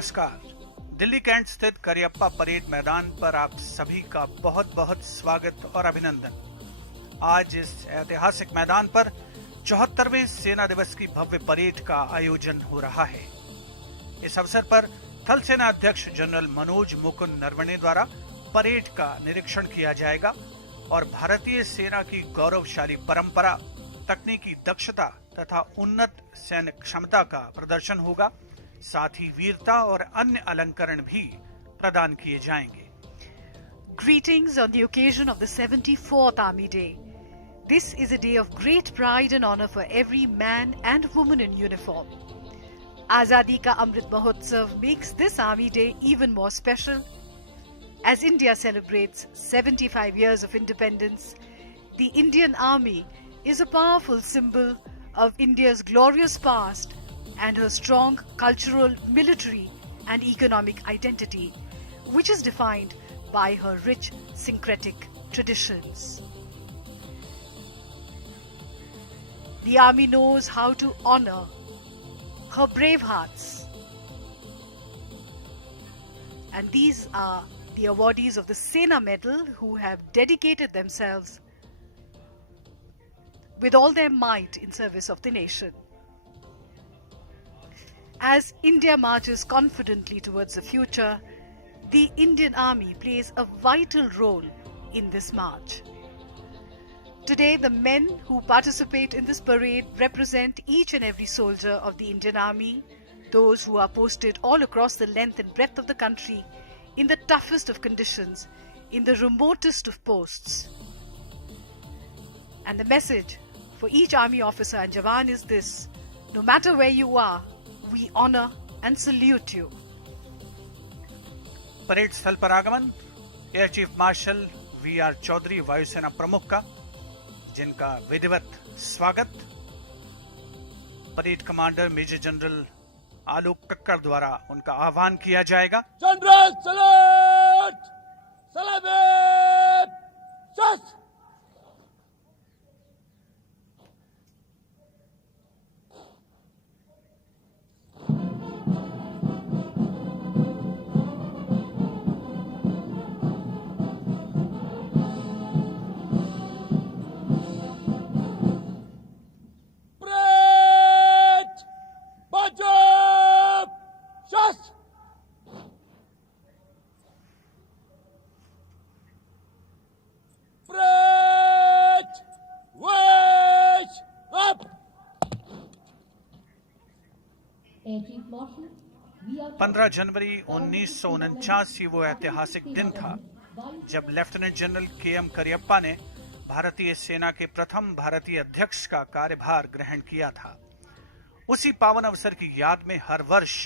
नमस्कार। दिल्ली कैंट स्थित करियप्पा परेड मैदान पर आप सभी का बहुत बहुत स्वागत और अभिनंदन। आज इस ऐतिहासिक मैदान पर 74वें सेना दिवस की भव्य परेड का आयोजन हो रहा है। इस अवसर पर थल सेना अध्यक्ष जनरल मनोज मुकुंद नरवणे द्वारा परेड का निरीक्षण किया जाएगा और भारतीय सेना की गौरवशाली परंपरा, तकनीकी दक्षता तथा उन्नत सैन्य क्षमता का प्रदर्शन होगा। साथ ही वीरता और अन्य अलंकरण भी प्रदान किए जाएंगे। Greetings on the occasion of the 74th Army Day. This is a day of great pride and honor for every man and woman in uniform. Azadi Ka Amrit Mahotsav makes this Army Day even more special. As India celebrates 75 years of independence, the Indian Army is a powerful symbol of India's glorious past and her strong cultural, military and economic identity, which is defined by her rich syncretic traditions. The Army knows how to honor her brave hearts. And these are the awardees of the Sena Medal who have dedicated themselves with all their might in service of the nation. As India marches confidently towards the future, the Indian Army plays a vital role in this march. Today, the men who participate in this parade represent each and every soldier of the Indian Army, those who are posted all across the length and breadth of the country in the toughest of conditions, in the remotest of posts. And the message for each Army officer and Jawan is this: no matter where you are, we honor and salute you. Parade स्थल पर आगमन air chief marshal V R. Chaudhari वायुसेना प्रमुख का, जिनका विधिवत स्वागत parade commander major general Alok Kakkar द्वारा उनका आह्वान किया जाएगा। General salute! सलामी! जस्ट! पंद्रह जनवरी 1949 वो ऐतिहासिक दिन था जब लेफ्टिनेंट जनरल के.एम. करियप्पा ने भारतीय सेना के प्रथम भारतीय अध्यक्ष का कार्यभार ग्रहण किया था। उसी पावन अवसर की याद में हर वर्ष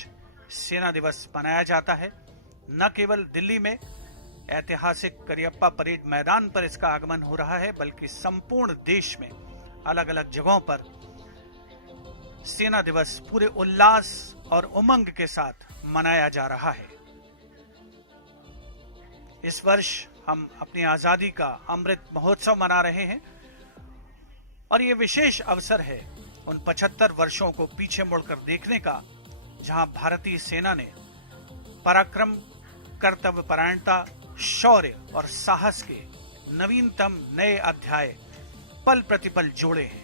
सेना दिवस मनाया जाता है। न केवल दिल्ली में ऐतिहासिक करियप्पा परेड मैदान पर इसका आगमन हो रहा है, बल्कि संपूर्ण देश में अलग अलग जगहों पर सेना दिवस पूरे उल्लास और उमंग के साथ मनाया जा रहा है। इस वर्ष हम अपनी आजादी का अमृत महोत्सव मना रहे हैं और ये विशेष अवसर है उन 75 वर्षों को पीछे मुड़कर देखने का, जहां भारतीय सेना ने पराक्रम, कर्तव्य परायणता, शौर्य और साहस के नवीनतम नए अध्याय पल प्रतिपल जोड़े हैं।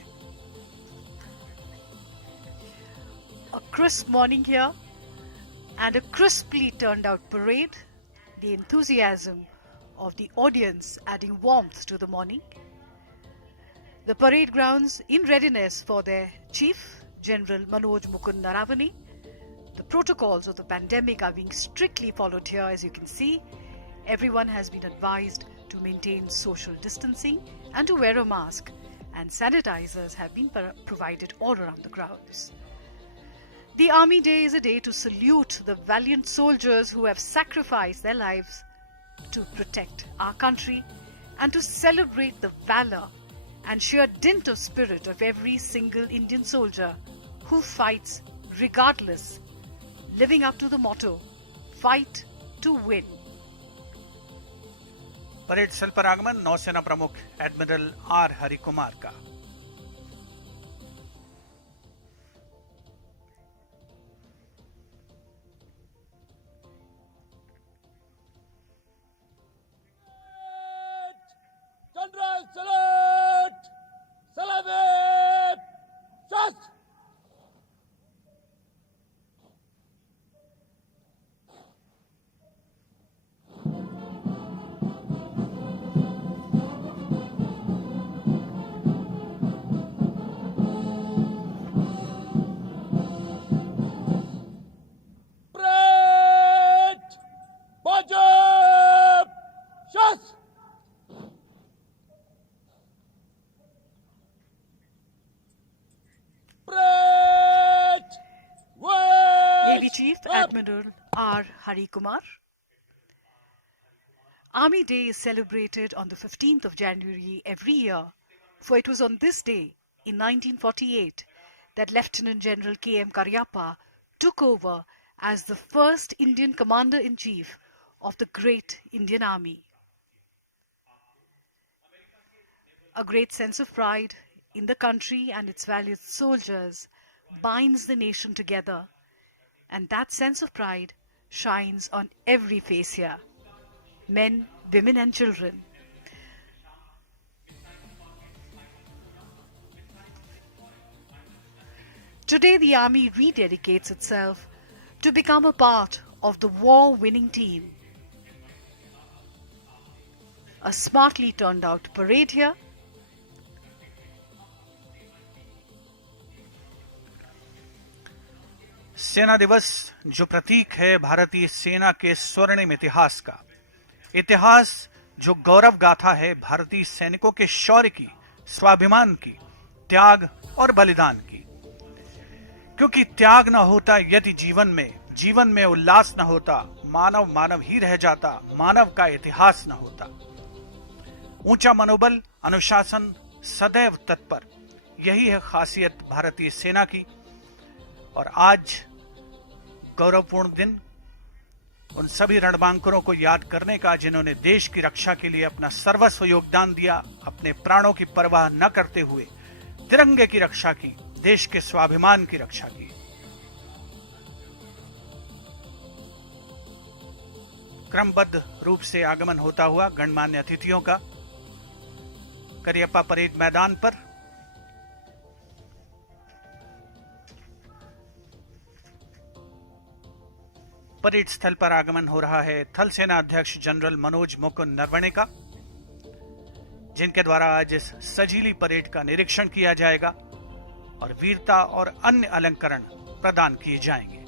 A crisp morning here and a crisply turned out parade, the enthusiasm of the audience adding warmth to the morning. The parade grounds in readiness for their chief, General Manoj Mukund Naravane. The protocols of the pandemic are being strictly followed here, as you can see. Everyone has been advised to maintain social distancing and to wear a mask, and sanitizers have been provided all around the grounds. The Army Day is a day to salute the valiant soldiers who have sacrificed their lives to protect our country and to celebrate the valor and sheer dint of spirit of every single Indian soldier who fights regardless, living up to the motto, fight to win. Parade स्थल पर आगमन नौसेना प्रमुख admiral R Harikumar का। Chief Admiral R. Hari Kumar. Army Day is celebrated on the 15th of January every year, for it was on this day in 1948 that Lieutenant General K.M. Karyappa took over as the first Indian Commander-in-Chief of the Great Indian Army. A great sense of pride in the country and its valiant soldiers binds the nation together, and that sense of pride shines on every face here. Men, women and children. Today the Army rededicates itself to become a part of the war-winning team. A smartly turned out parade here. सेना दिवस जो प्रतीक है भारतीय सेना के स्वर्णिम इतिहास का, इतिहास जो गौरव गाथा है भारतीय सैनिकों के शौर्य की, स्वाभिमान की, त्याग और बलिदान की। क्योंकि त्याग न होता यदि जीवन में उल्लास न होता, मानव मानव ही रह जाता, मानव का इतिहास न होता। ऊंचा मनोबल, अनुशासन, सदैव तत्पर, यही है खासियत भारतीय सेना की। और आज गौरवपूर्ण दिन उन सभी रणबांकुरों को याद करने का जिन्होंने देश की रक्षा के लिए अपना सर्वस्व योगदान दिया, अपने प्राणों की परवाह न करते हुए तिरंगे की रक्षा की, देश के स्वाभिमान की रक्षा की। क्रमबद्ध रूप से आगमन होता हुआ गणमान्य अतिथियों का करियप्पा परेड मैदान पर। परेड स्थल पर आगमन हो रहा है थल सेना अध्यक्ष जनरल मनोज मुकुंद नरवणे का, जिनके द्वारा आज इस सजीली परेड का निरीक्षण किया जाएगा और वीरता और अन्य अलंकरण प्रदान किए जाएंगे।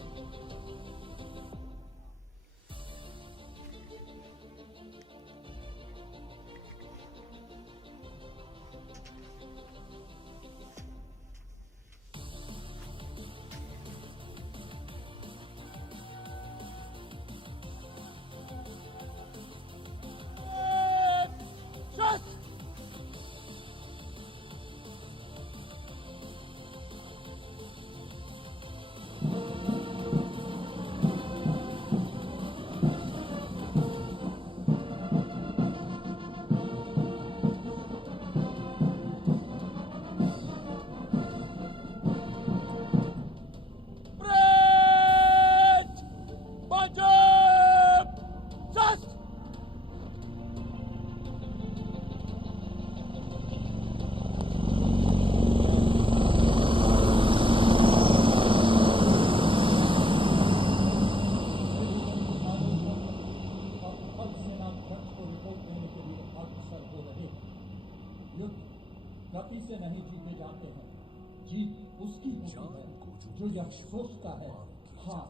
गति से नहीं जीते जाते हैं, जीत उसकी होती है जो यह सोचता है, हाँ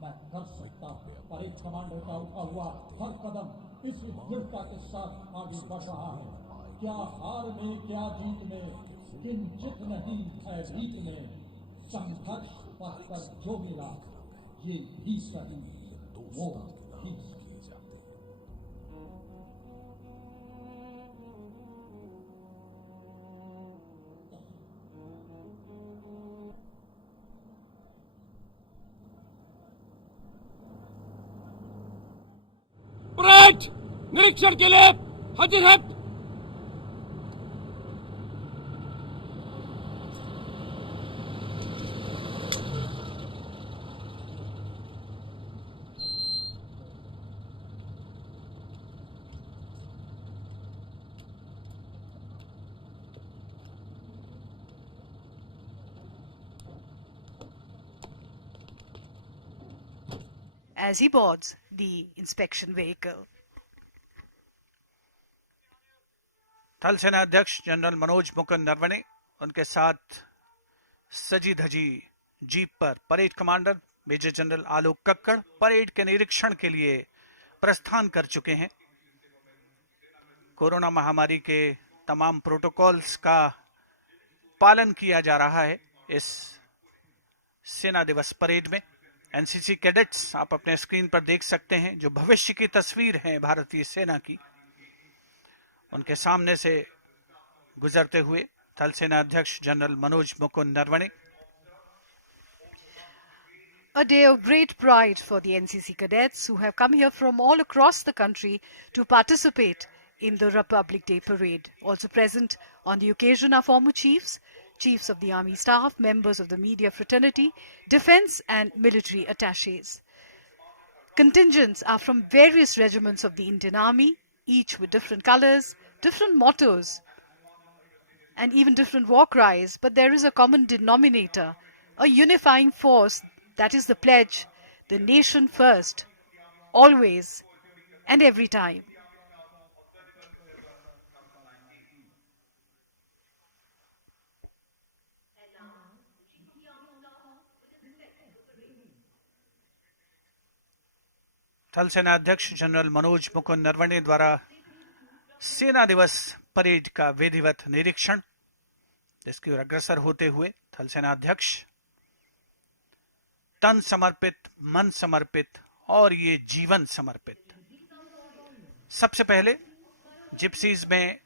मैं कर सकता हूँ। परेड कमांडर का उठा हुआ हर कदम इस दृढ़ता के साथ आगे बढ़ रहा है। क्या हार में क्या जीत में, किंचित नहीं भयभीत में, संघर्ष पथ पर जो मिला ये भी सही, वो भी सही। परेड निरीक्षण के लिए हाजिर है। as he boards the inspection vehicle. थल सेना अध्यक्ष जनरल मनोज मुकुंद नरवणे, उनके साथ सजी धजी जीप पर parade commander major general Alok Kakkar parade के निरीक्षण के लिए प्रस्थान कर चुके हैं। कोरोना महामारी के तमाम प्रोटोकॉल्स का पालन किया जा रहा है इस सेना दिवस परेड में। एनसीसी कैडेट्स आप अपने स्क्रीन पर देख सकते हैं, जो भविष्य की तस्वीर है भारतीय सेना की। उनके सामने से गुजरते हुए थल सेना अध्यक्ष general Manoj Mukund Naravane. A day of great pride for the NCC cadets who have come here from all across the country to participate in the Republic Day parade. Also present on the occasion are former chiefs, chiefs of the army staff, members of the media fraternity, defense and military attaches. Contingents are from various regiments of the Indian Army, each with different colors, different mottos, and even different war cries, but there is a common denominator, a unifying force, that is the pledge, the nation first, always and every time. थल सेना अध्यक्ष general Manoj Mukund Naravane द्वारा सेना दिवस parade का विधिवत निरीक्षण, जिसकी ओर अग्रसर होते हुए थल सेना अध्यक्ष तन समर्पित, मन समर्पित और ये जीवन समर्पित। सबसे पहले जिप्सीज में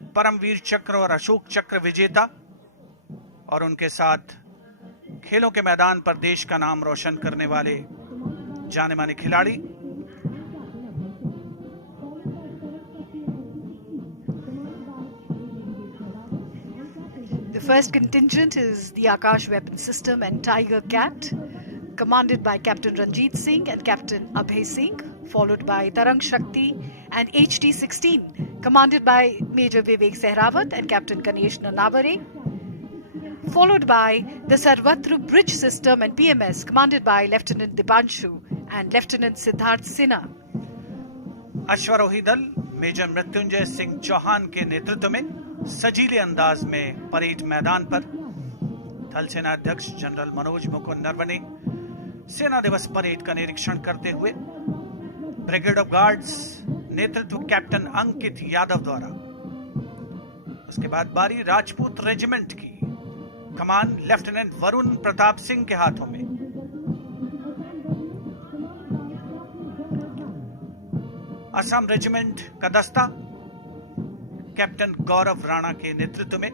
परमवीर चक्र और अशोक चक्र विजेता और उनके साथ खेलों के मैदान पर देश का नाम रोशन करने वाले जाने माने खिलाड़ी। The first contingent is the Akash Weapon System and Tiger Cat, commanded by Captain Ranjit Singh and Captain Abhay Singh, followed by Tarang Shakti and HT-16, commanded by Major Vivek Sehrawat and Captain Ganesh Nanavare, followed by the Sarvatra Bridge System and PMS, commanded by Lieutenant Dipanshu and Lieutenant Siddharth Sinha. अश्वारोही दल major Mrityunjay Singh Chauhan के नेतृत्व में सजीले अंदाज में parade मैदान पर थल सेना अध्यक्ष जनरल मनोज मुकुंद नरवणे सेना दिवस परेड का निरीक्षण करते हुए ब्रिगेड ऑफ गार्ड्स नेतृत्व कैप्टन अंकित यादव द्वारा, उसके बाद बारी राजपूत रेजिमेंट की कमान लेफ्टिनेंट वरुण प्रताप सिंह के हाथों में। असम रेजिमेंट का दस्ता कैप्टन गौरव राणा के नेतृत्व में,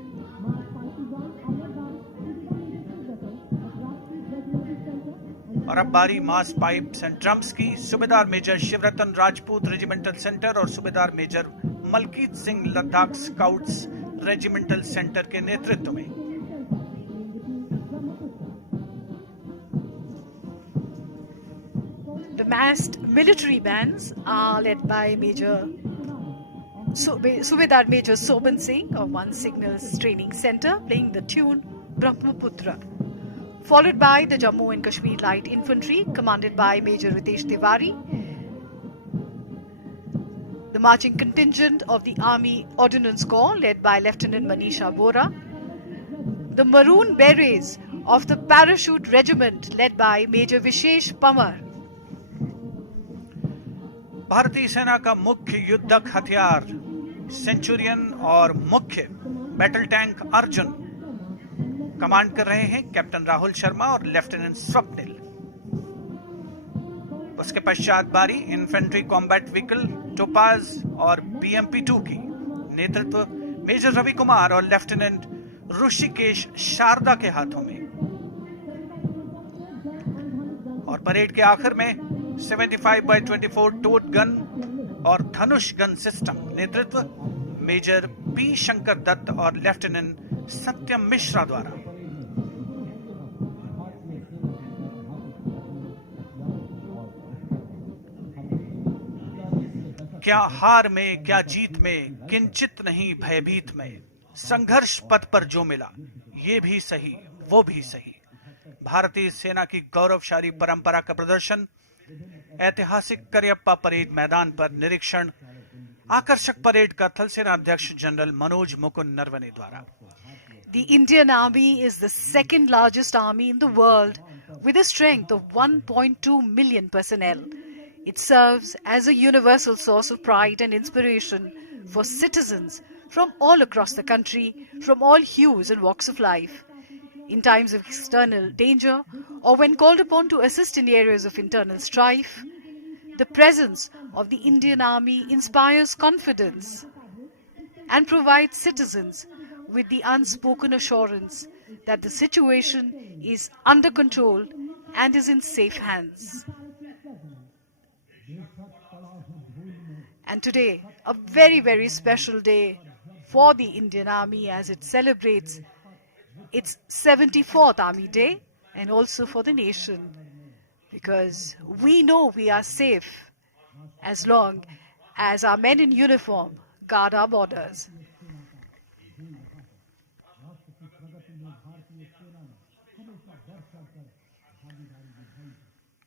और अब बारी मास पाइप्स एंड ड्रम्स की subedar major Shivratan Rajput regimental centre और subedar major Malkit Singh Ladakh scouts regimental centre के नेतृत्व में। The massed military bands are led by Subedar Major Soban Singh of 1 Signals Training Center, playing the tune Brahmaputra, followed by the Jammu and Kashmir Light Infantry, commanded by Major Ritesh Tiwari, the marching contingent of the Army Ordnance Corps, led by Lieutenant Manisha Bora, the Maroon Berets of the Parachute Regiment, led by Major Vishesh Pamar. भारतीय सेना का मुख्य युद्धक हथियार Centurion और मुख्य battle tank Arjun command कर रहे हैं कैप्टन राहुल शर्मा और लेफ्टिनेंट स्वप्निल। उसके पश्चात बारी इन्फेंट्री कॉम्बैट व्हीकल टोपाज और BMP-2 की नेतृत्व मेजर रवि कुमार और लेफ्टिनेंट ऋषिकेश शारदा के हाथों में, और परेड के आखिर में 75x24 टोट गन और धनुष गन सिस्टम नेतृत्व मेजर P शंकर दत्त और लेफ्टिनेंट सत्यम मिश्रा द्वारा। क्या हार में क्या जीत में किंचित नहीं भयभीत में, संघर्ष पथ पर जो मिला ये भी सही वो भी सही। भारतीय सेना की गौरवशाली परंपरा का प्रदर्शन, ऐतिहासिक करियप्पा परेड मैदान पर निरीक्षण, आकर्षक परेड का थल सेना अध्यक्ष जनरल मनोज मुकुंद नरवणे द्वारा। The Indian Army is the second largest army in the world with a strength of 1.2 million personnel. It serves as a universal source of pride and inspiration for citizens from all across the country, from all hues and walks of life. in times of external danger or when called upon to assist in areas of internal strife. The presence of the Indian Army inspires confidence and provides citizens with the unspoken assurance that the situation is under control and is in safe hands. And today, a very, very special day for the Indian Army as it celebrates its 74th Army Day, and also for the nation, because we know we are safe as long as our men in uniform guard our borders.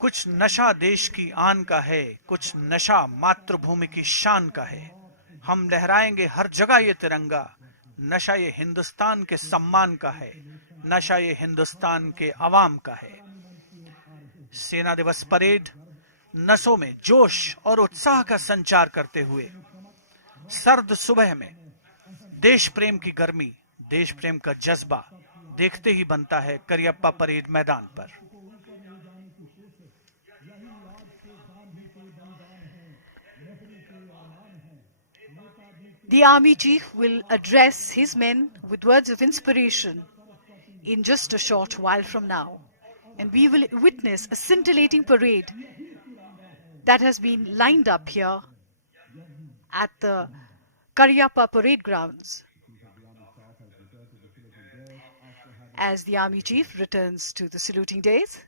कुछ नशा देश की आन का है, कुछ नशा मातृभूमि की शान का है। हम लहराएंगे हर जगह ये तिरंगा, नशा ये हिंदुस्तान के सम्मान का है, नशा ये हिंदुस्तान के अवाम का है। सेना दिवस परेड नसों में जोश और उत्साह का संचार करते हुए सर्द सुबह में देश प्रेम की गर्मी, देश प्रेम का जज्बा देखते ही बनता है करियप्पा परेड मैदान पर। The Army Chief will address his men with words of inspiration in just a short while from now, and we will witness a scintillating parade that has been lined up here at the Cariappa Parade Grounds as the Army Chief returns to the saluting days.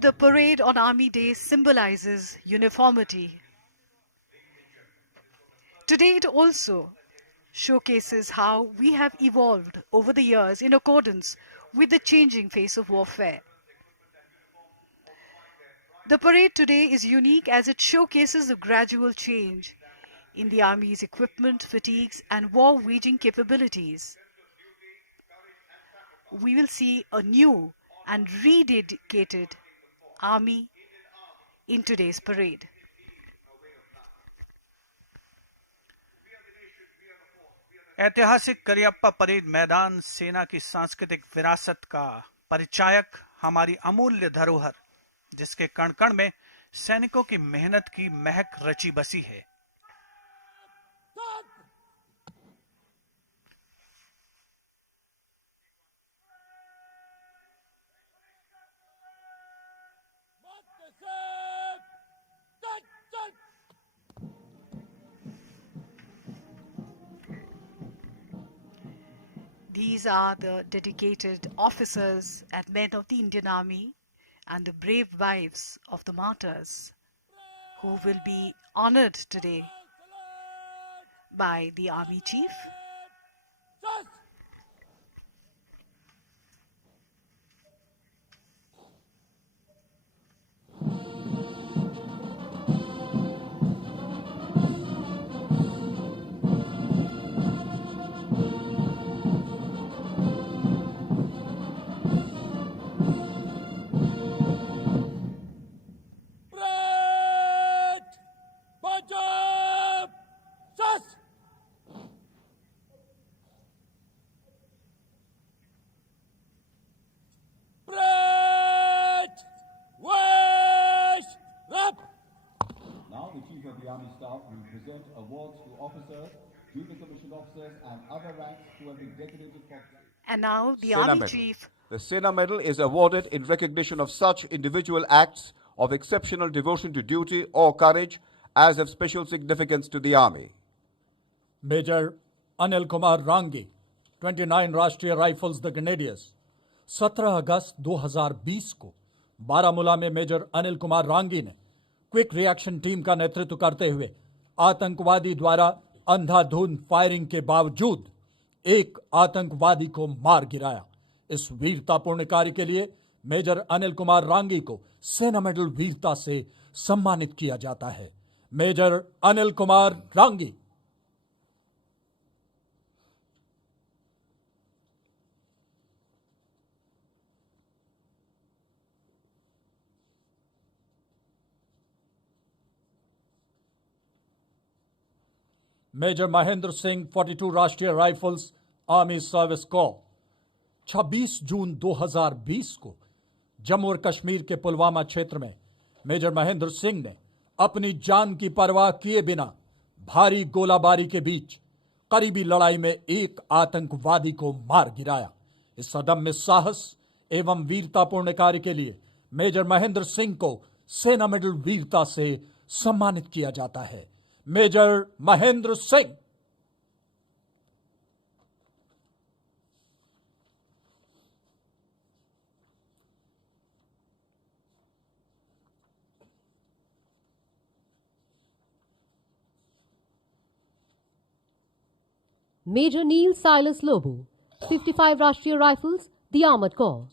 The parade on Army Day symbolizes uniformity. Today it also showcases how we have evolved over the years in accordance with the changing face of warfare. The parade today is unique as it showcases the gradual change in the Army's equipment, fatigues, and war-waging capabilities. We will see a new and rededicated Army in today's parade. ऐतिहासिक Cariappa parade मैदान सेना की सांस्कृतिक विरासत का परिचायक, हमारी अमूल्य धरोहर, जिसके कण कण में सैनिकों की मेहनत की महक रची बसी है। These are the dedicated officers and men of the Indian Army and the brave wives of the martyrs who will be honored today by the Army Chief. Present awards to officers, junior commissioned officers, and other ranks who have been decorated for. And now the Sena Army Medal. Chief. The Sena Medal is awarded in recognition of such individual acts of exceptional devotion to duty or courage as have special significance to the Army. Major Anil Kumar Rangi, 29 राष्ट्रीय rifles the grenadiers. 17 अगस्त 2020 को बारामूला में major Anil Kumar Rangi ने quick reaction team का नेतृत्व करते हुए आतंकवादी द्वारा अंधाधुंध फायरिंग के बावजूद एक आतंकवादी को मार गिराया। इस वीरतापूर्ण कार्य के लिए मेजर अनिल कुमार रांगी को सेना मेडल वीरता से सम्मानित किया जाता है। मेजर अनिल कुमार रांगी। मेजर महेंद्र सिंह 42 राष्ट्रीय राइफल्स आर्मी सर्विस कॉर्प 26 जून 2020 को जम्मू और कश्मीर के पुलवामा क्षेत्र में मेजर महेंद्र सिंह ने अपनी जान की परवाह किए बिना भारी गोलाबारी के बीच करीबी लड़ाई में एक आतंकवादी को मार गिराया। इस अदम्य साहस एवं वीरतापूर्ण कार्य के लिए मेजर महेंद्र सिंह को सेना मेडल वीरता से सम्मानित किया जाता है। Major Mahendra Singh. Major Neil Silas Lobo, 55 Rashtriya Rifles, the Armored Corps.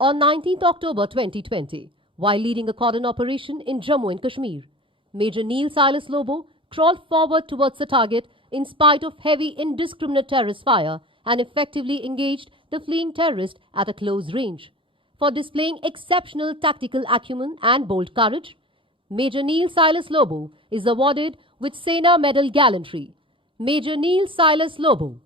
On 19th October 2020, while leading a cordon operation in Jammu and Kashmir, Major Neil Silas Lobo crawled forward towards the target in spite of heavy indiscriminate terrorist fire and effectively engaged the fleeing terrorist at a close range. For displaying exceptional tactical acumen and bold courage, Major Neil Silas Lobo is awarded with Sena Medal Gallantry. Major Neil Silas Lobo.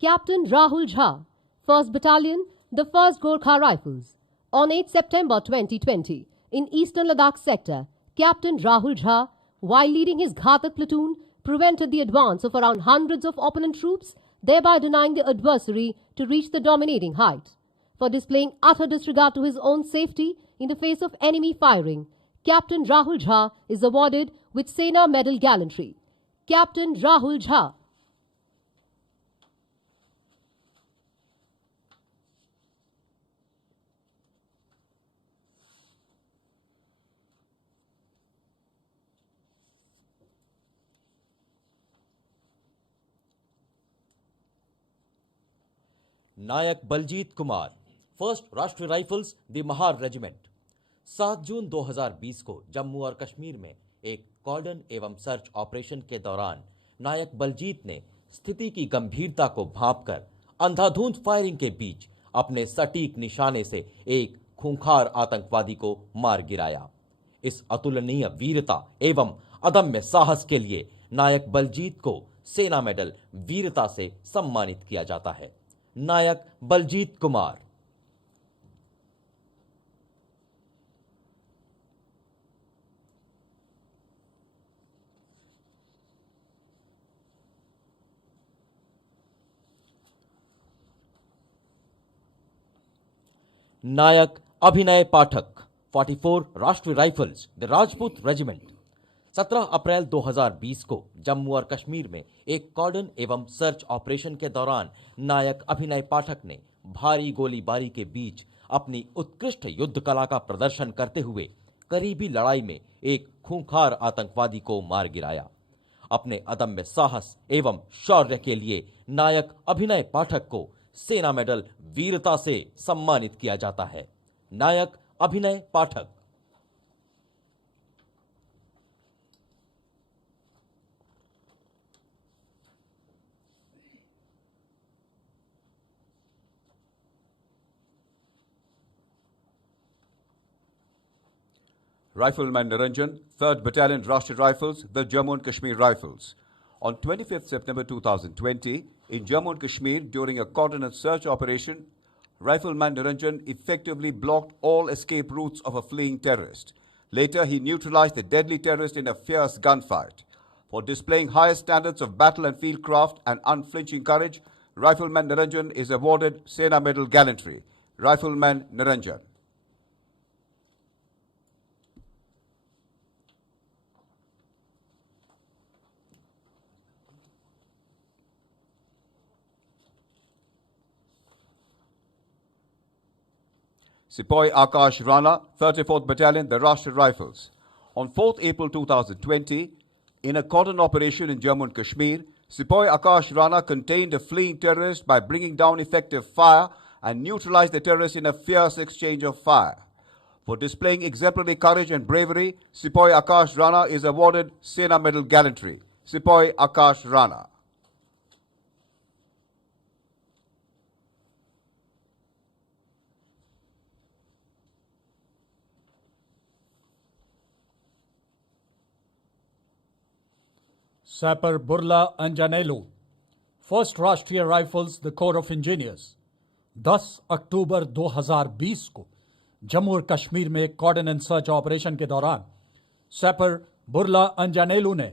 Captain Rahul Jha, 1st Battalion, the 1st Gorkha Rifles. On 8 September 2020, in eastern Ladakh sector, Captain Rahul Jha, while leading his Ghatak platoon, prevented the advance of around hundreds of opponent troops, thereby denying the adversary to reach the dominating height. For displaying utter disregard to his own safety in the face of enemy firing, Captain Rahul Jha is awarded with Sena Medal Gallantry. Captain Rahul Jha. Nayak Baljeet Kumar, 1st राष्ट्रीय rifles the Mahar regiment. 7 जून 2020 को जम्मू और कश्मीर में एक कॉर्डन एवं search operation के दौरान नायक बलजीत ने स्थिति की गंभीरता को भांपकर अंधाधुंध फायरिंग के बीच अपने सटीक निशाने से एक खूंखार आतंकवादी को मार गिराया। इस अतुलनीय वीरता एवं अदम्य साहस के लिए नायक बलजीत को सेना मेडल वीरता से सम्मानित किया जाता है। नायक बलजीत कुमार। नायक अभिनय पाठक, 44 राष्ट्रीय राइफल्स द राजपूत रेजिमेंट। 17 अप्रैल 2020 को जम्मू और कश्मीर में एक कॉर्डन एवं सर्च ऑपरेशन के दौरान नायक अभिनय पाठक ने भारी गोलीबारी के बीच अपनी उत्कृष्ट युद्ध कला का प्रदर्शन करते हुए करीबी लड़ाई में एक खूंखार आतंकवादी को मार गिराया। अपने अदम्य साहस एवं शौर्य के लिए नायक अभिनय पाठक को सेना मेडल वीरता से सम्मानित किया जाता है। नायक अभिनय पाठक। Rifleman Niranjan, 3rd Battalion Rashtriya Rifles, the Jammu and Kashmir Rifles. On 25th September 2020, in Jammu and Kashmir, during a cordon and search operation, Rifleman Niranjan effectively blocked all escape routes of a fleeing terrorist. Later, he neutralized the deadly terrorist in a fierce gunfight. For displaying highest standards of battle and field craft and unflinching courage, Rifleman Niranjan is awarded Sena Medal Gallantry. Rifleman Niranjan. Sepoy Akash Rana, 34th Battalion, the Rashtriya Rifles. On 4th April 2020, in a cordon operation in Jammu and Kashmir, Sepoy Akash Rana contained a fleeing terrorist by bringing down effective fire and neutralized the terrorist in a fierce exchange of fire. For displaying exemplary courage and bravery, Sepoy Akash Rana is awarded Sena Medal Gallantry. Sepoy Akash Rana. Sapper Burla Anjanelu, 1st राष्ट्रीय rifles the core of engineers 10 अक्टूबर 2020 को जम्मू और कश्मीर में कॉर्डन and search operation के दौरान सैपर बुरला अंजानेलू ने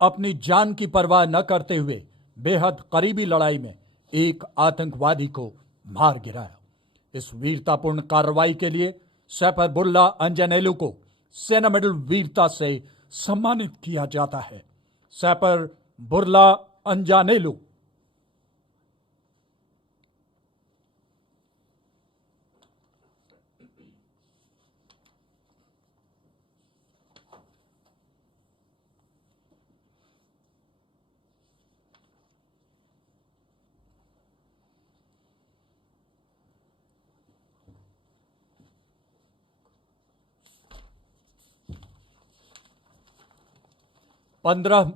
अपनी जान की परवाह न करते हुए बेहद करीबी लड़ाई में एक आतंकवादी को मार गिराया। इस वीरतापूर्ण कार्रवाई के लिए सैपर बुरला अंजानेलू को सेना मेडल वीरता से सम्मानित किया जाता है। सैपर बुरला अंजानेलू।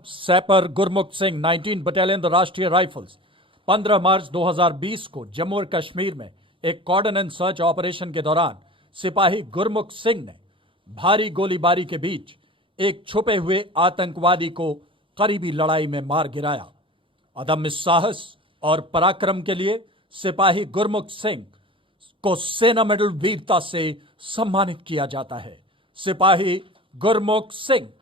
सैपर गुरमुख सिंह 19 बटालियन द राष्ट्रीय राइफल्स 15 मार्च 2020 को जम्मू और कश्मीर में एक कॉर्डन एंड सर्च ऑपरेशन के दौरान सिपाही गुरमुख सिंह ने भारी गोलीबारी के बीच एक छुपे हुए आतंकवादी को करीबी लड़ाई में मार गिराया। अदम्य साहस और पराक्रम के लिए सिपाही गुरमुख सिंह को सेना मेडल वीरता से सम्मानित किया जाता है। सिपाही गुरमुख Singh.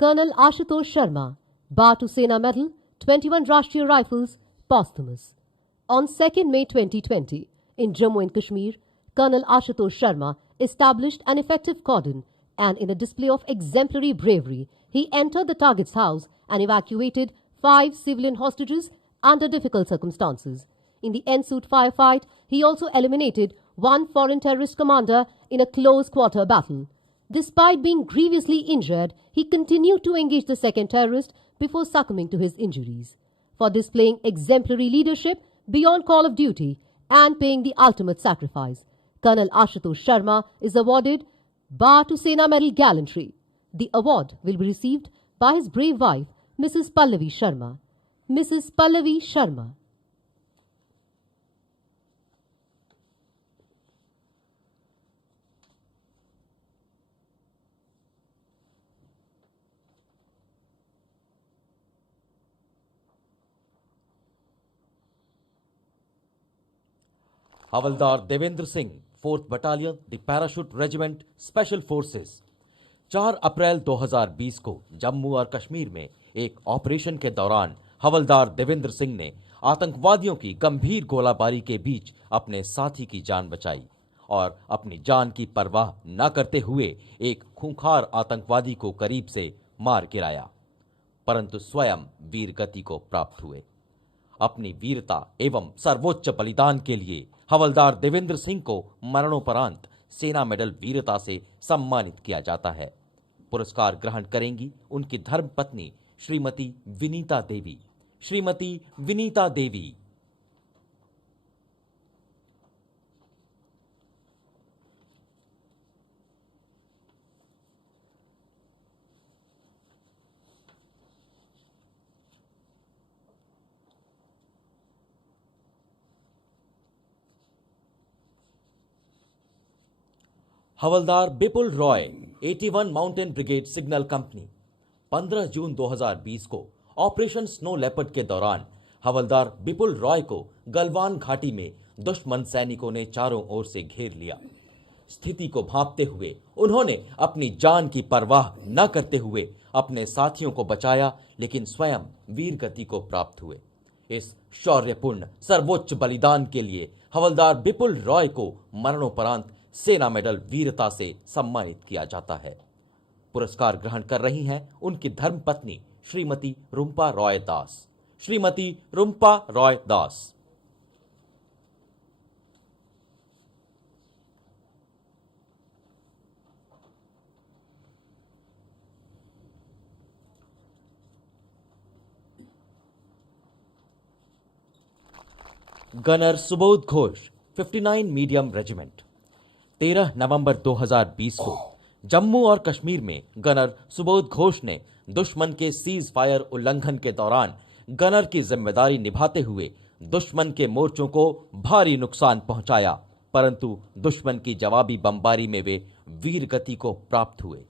Colonel Ashutosh Sharma, Bar to Sena Medal, 21 Rashtriya Rifles, posthumous. On 2nd May 2020, in Jammu and Kashmir, Colonel Ashutosh Sharma established an effective cordon and in a display of exemplary bravery, he entered the target's house and evacuated 5 civilian hostages under difficult circumstances. In the ensued firefight, he also eliminated 1 foreign terrorist commander in a close quarter battle. Despite being grievously injured, he continued to engage the second terrorist before succumbing to his injuries. For displaying exemplary leadership beyond call of duty and paying the ultimate sacrifice, Colonel Ashutosh Sharma is awarded Bar to Sena Medal Gallantry. The award will be received by his brave wife, Mrs. Pallavi Sharma. Mrs. Pallavi Sharma. Havildar Devendra Singh 4th battalion the parachute regiment special forces 4 अप्रैल 2020 को जम्मू और कश्मीर में एक operation के दौरान हवलदार देवेंद्र सिंह ने आतंकवादियों की गंभीर गोलाबारी के बीच अपने साथी की जान बचाई और अपनी जान की परवाह न करते हुए एक खूंखार आतंकवादी को करीब से मार गिराया, परंतु स्वयं वीर गति को प्राप्त हुए। अपनी वीरता एवं सर्वोच्च बलिदान के लिए हवलदार देवेंद्र सिंह को मरणोपरांत सेना मेडल वीरता से सम्मानित किया जाता है। पुरस्कार ग्रहण करेंगी उनकी धर्मपत्नी Shrimati Vinita Devi. Shrimati Vinita Devi. Havildar Bipul Roy 81 mountain brigade signal company 15 June 2020 को ऑपरेशन स्नो लेपर्ड के दौरान हवलदार बिपुल रॉय को गलवान घाटी में दुश्मन सैनिकों ने चारों ओर से घेर लिया। स्थिति को भांपते हुए उन्होंने अपनी जान की परवाह न करते हुए अपने साथियों को बचाया, लेकिन स्वयं वीर गति को प्राप्त हुए। इस शौर्यपूर्ण सर्वोच्च बलिदान के लिए हवलदार बिपुल रॉय को मरणोपरांत सेना मेडल वीरता से सम्मानित किया जाता है। पुरस्कार ग्रहण कर रही हैं उनकी धर्मपत्नी Shrimati Rumpa Roy Das. Shrimati Rumpa Roy Das. Gunner Subodh Ghosh 59 medium regiment. 13 November 2020 को जम्मू और कश्मीर में गनर सुबोध घोष ने दुश्मन के सीज फायर उल्लंघन के दौरान गनर की जिम्मेदारी निभाते हुए दुश्मन के मोर्चों को भारी नुकसान पहुंचाया, परंतु दुश्मन की जवाबी बमबारी में वे वीर गति को प्राप्त हुए।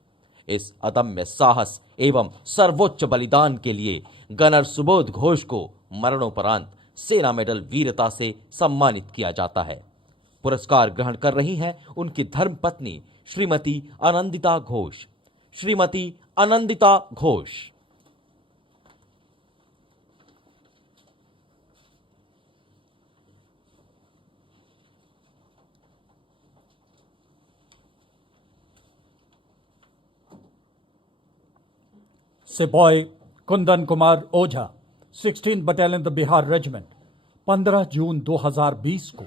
इस अदम्य साहस एवं सर्वोच्च बलिदान के लिए गनर सुबोध घोष को मरणोपरांत सेना मेडल वीरता से सम्मानित किया जाता है। पुरस्कार ग्रहण कर रही हैं उनकी धर्मपत्नी श्रीमती आनंदिता घोष। श्रीमती आनंदिता घोष। सिपाही Kundan Kumar Ojha 16th battalion the Bihar regiment 15 June 2020 को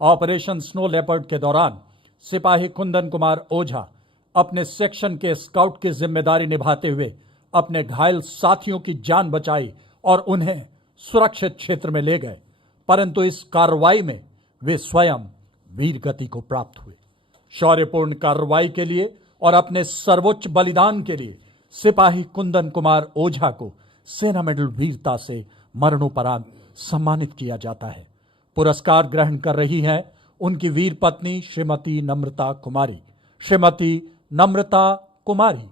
ऑपरेशन स्नो लेपर्ड के दौरान सिपाही कुंदन कुमार ओझा अपने सेक्शन के स्काउट की जिम्मेदारी निभाते हुए अपने घायल साथियों की जान बचाई और उन्हें सुरक्षित क्षेत्र में ले गए, परंतु इस कार्रवाई में वे स्वयं वीर गति को प्राप्त हुए। शौर्यपूर्ण कार्रवाई के लिए और अपने सर्वोच्च बलिदान के लिए सिपाही कुंदन कुमार ओझा को सेना मेडल वीरता से मरणोपरांत सम्मानित किया जाता है। पुरस्कार ग्रहण कर रही हैं उनकी वीर पत्नी श्रीमती नम्रता कुमारी। श्रीमती नम्रता कुमारी।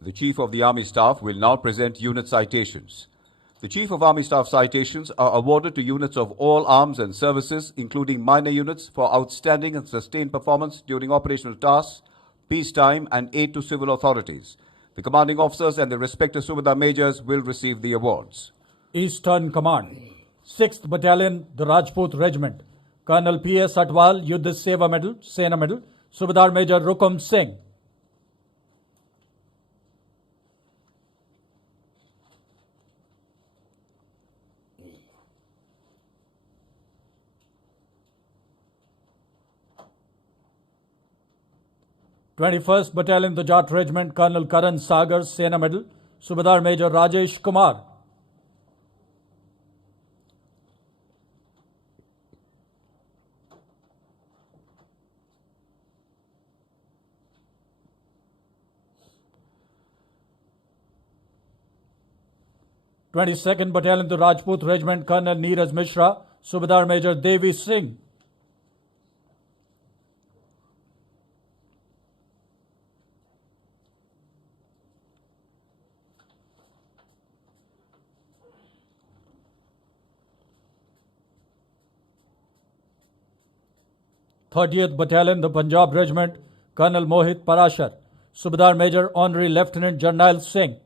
The Chief of the Army Staff will now present unit citations. The Chief of Army Staff citations are awarded to units of all arms and services, including minor units, for outstanding and sustained performance during operational tasks, peacetime, and aid to civil authorities. The commanding officers and their respective Subedar majors will receive the awards. Eastern Command, 6th Battalion, the Rajput Regiment, Colonel P.S. Atwal, Yuddha Seva Medal, Sena Medal, Subedar Major Rukum Singh. Twenty-first Battalion, the Jat Regiment, Colonel Karan Sagar, Sena Medal, Subedar Major Rajesh Kumar. Twenty-second Battalion, the Rajput Regiment, Colonel Neeraj Mishra, Subedar Major Devi Singh. Thirtieth Battalion, the Punjab Regiment, Colonel Mohit Parashar, Subedar Major Honorary Lieutenant Jarnail Singh.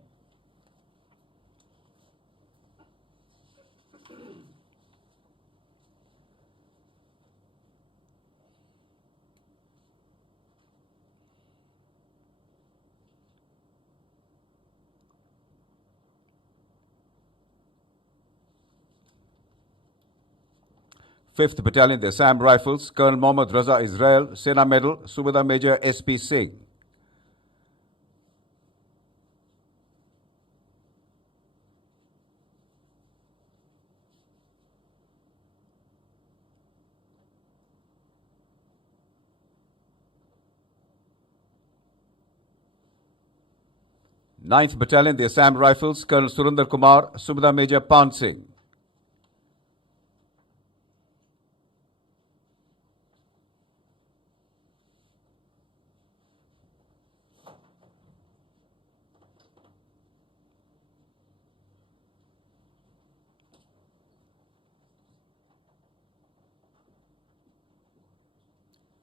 Fifth Battalion, the Assam Rifles, Colonel Mohammad Raza Israel, Sena Medal, Subedar Major S.P. Singh. Ninth Battalion, the Assam Rifles, Colonel Surinder Kumar, Subedar Major Pan Singh.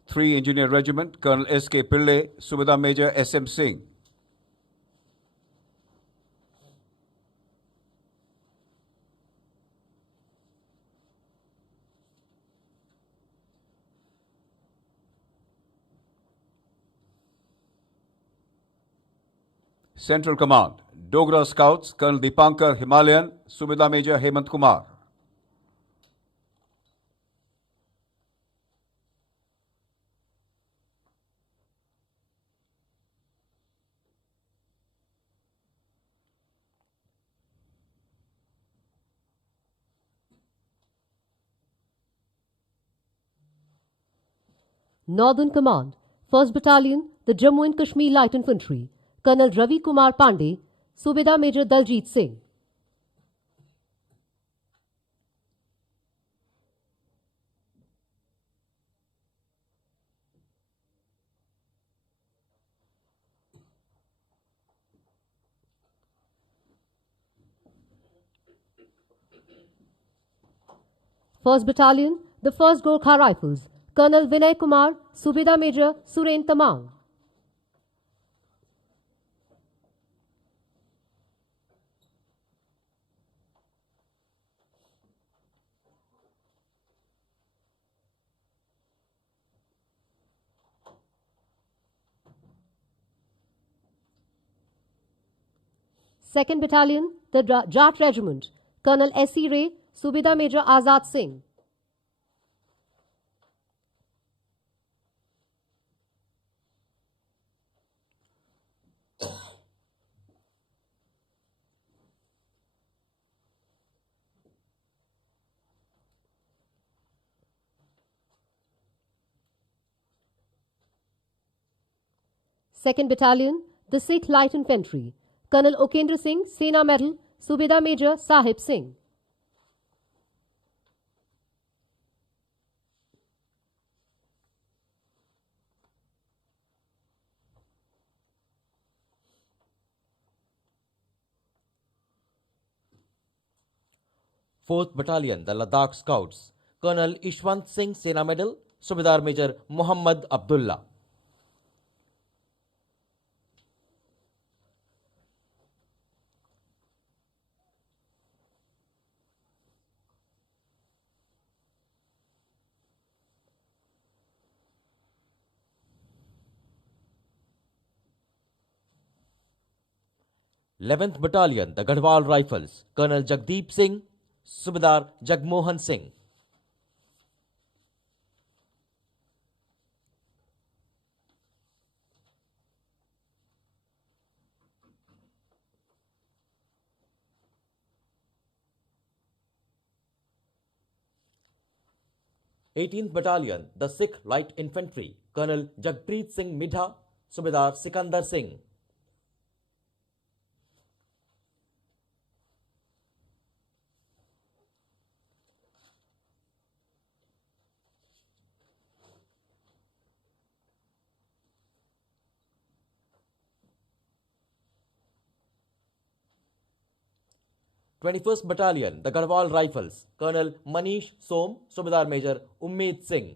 3 Engineer Regiment, Colonel S.K. Pillai, Subedar Major S.M. Singh. Central Command, Dogra Scouts, Colonel Dipankar Himalayan, Subedar Major Hemant Kumar. Northern Command, 1st Battalion, the Jammu and Kashmir Light Infantry, Colonel Ravi Kumar Pandey, Subedar Major Daljit Singh. First Battalion, the 1st Gorkha Rifles, Colonel Vinay Kumar, Subedar Major Suren Tamang. Second Battalion, the Jat Regiment, Colonel S.E. Ray, Subedar Major Azad Singh. Second Battalion, the Sikh Light Infantry, Colonel Okendra Singh, Sena Medal, Subedar Major Sahib Singh. Fourth Battalion, the Ladakh Scouts, Colonel Ishwant Singh, Sena Medal, Subedar Major Muhammad Abdullah. Eleventh Battalion, the Garhwal Rifles, Colonel Jagdeep Singh, Subedar Jagmohan Singh. Eighteenth Battalion, the Sikh Light Infantry, Colonel Jagpreet Singh Midha, Subedar Sikandar Singh. Twenty-first Battalion, the Garhwal Rifles, Colonel Manish Som, Subedar Major Ummeed Singh.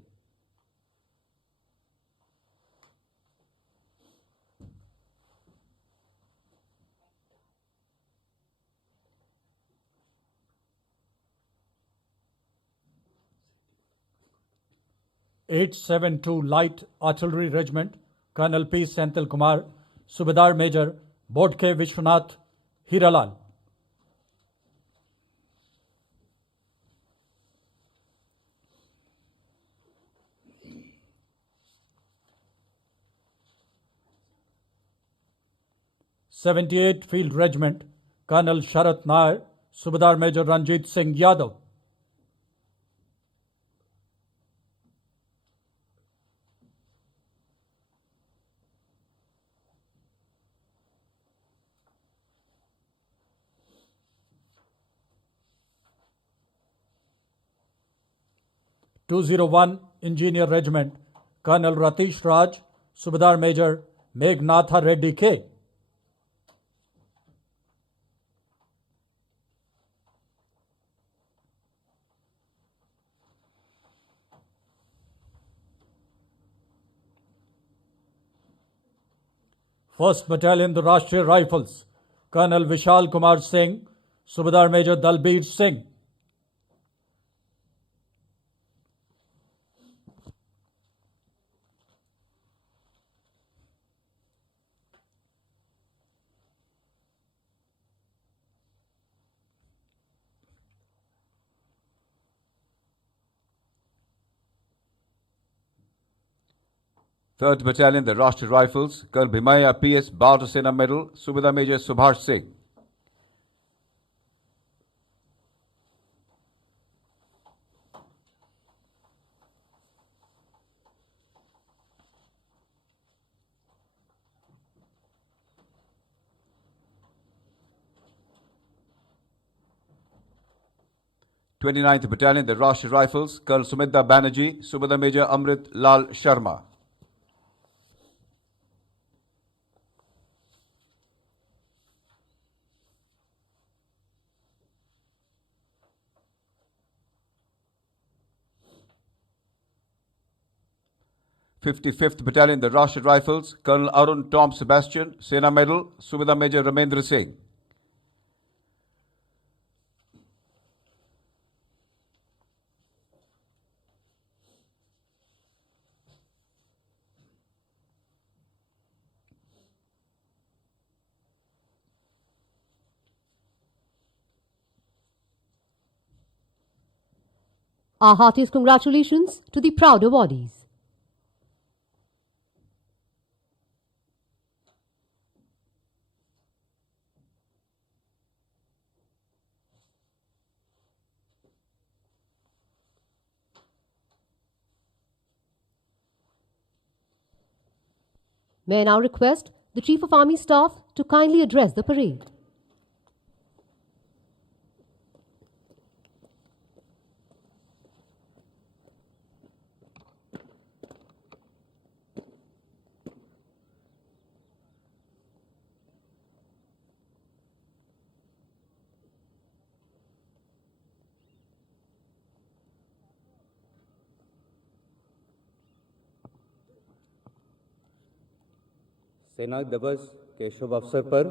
(872) Light Artillery Regiment, Colonel P. Senthil Kumar, Subedar Major Bodke Vishwanath Hiralal. (78) Field Regiment, Colonel Sharat Nair, Subedar Major Ranjit Singh Yadav. (201) Engineer Regiment, Colonel Ratish Raj, Subedar Major Meghnatha Reddy K. 1st Battalion, the Rashtriya Rifles, Colonel Vishal Kumar Singh, Subedar Major Dalbir Singh. Third Battalion, the Rashtriya Rifles, Colonel Bhimaiah P.S. Bharata Sena Medal, Subedar Major Subhash Singh. Twenty-ninth Battalion, the Rashtriya Rifles, Colonel Sumita Banerjee, Subedar Major Amrit Lal Sharma. Fifty-fifth Battalion, the Rashtriya Rifles, Colonel Arun Tom Sebastian, Sena Medal, Subedar Major Ramendra Singh. Our heartiest congratulations to the proud awardees. May I now request the Chief of Army Staff to kindly address the parade. सेना दिवस के शुभ अवसर पर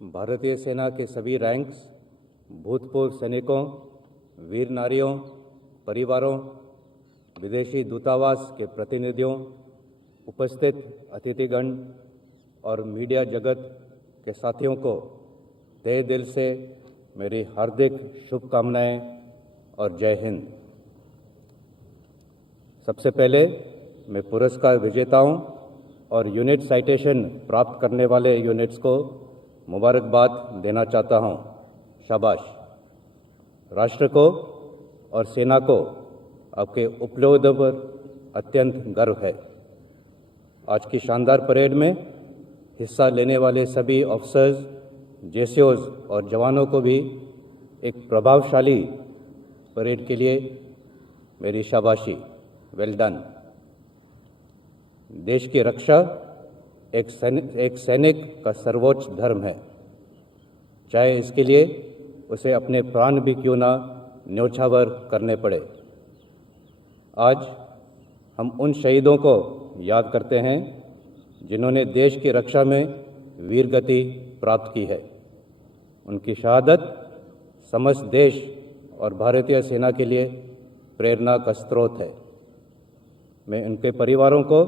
भारतीय सेना के सभी ranks, भूतपूर्व सैनिकों, वीर नारियों, परिवारों, विदेशी दूतावास के प्रतिनिधियों, उपस्थित अतिथिगण और मीडिया जगत के साथियों को तहे दिल से मेरी हार्दिक शुभकामनाएं और जय हिंद। सबसे पहले मैं पुरस्कार विजेताओं और यूनिट साइटेशन प्राप्त करने वाले यूनिट्स को मुबारकबाद देना चाहता हूं। शाबाश। राष्ट्र को और सेना को आपके उपलब्धियों पर अत्यंत गर्व है। आज की शानदार परेड में हिस्सा लेने वाले सभी ऑफिसर्स, जेसीओज और जवानों को भी एक प्रभावशाली परेड के लिए मेरी शाबाशी। Well done. देश की रक्षा एक सैनिक का सर्वोच्च धर्म है, चाहे इसके लिए उसे अपने प्राण भी क्यों ना न्योछावर करने पड़े। आज हम उन शहीदों को याद करते हैं जिन्होंने देश की रक्षा में वीरगति प्राप्त की है। उनकी शहादत समस्त देश और भारतीय सेना के लिए प्रेरणा का स्रोत है। मैं उनके परिवारों को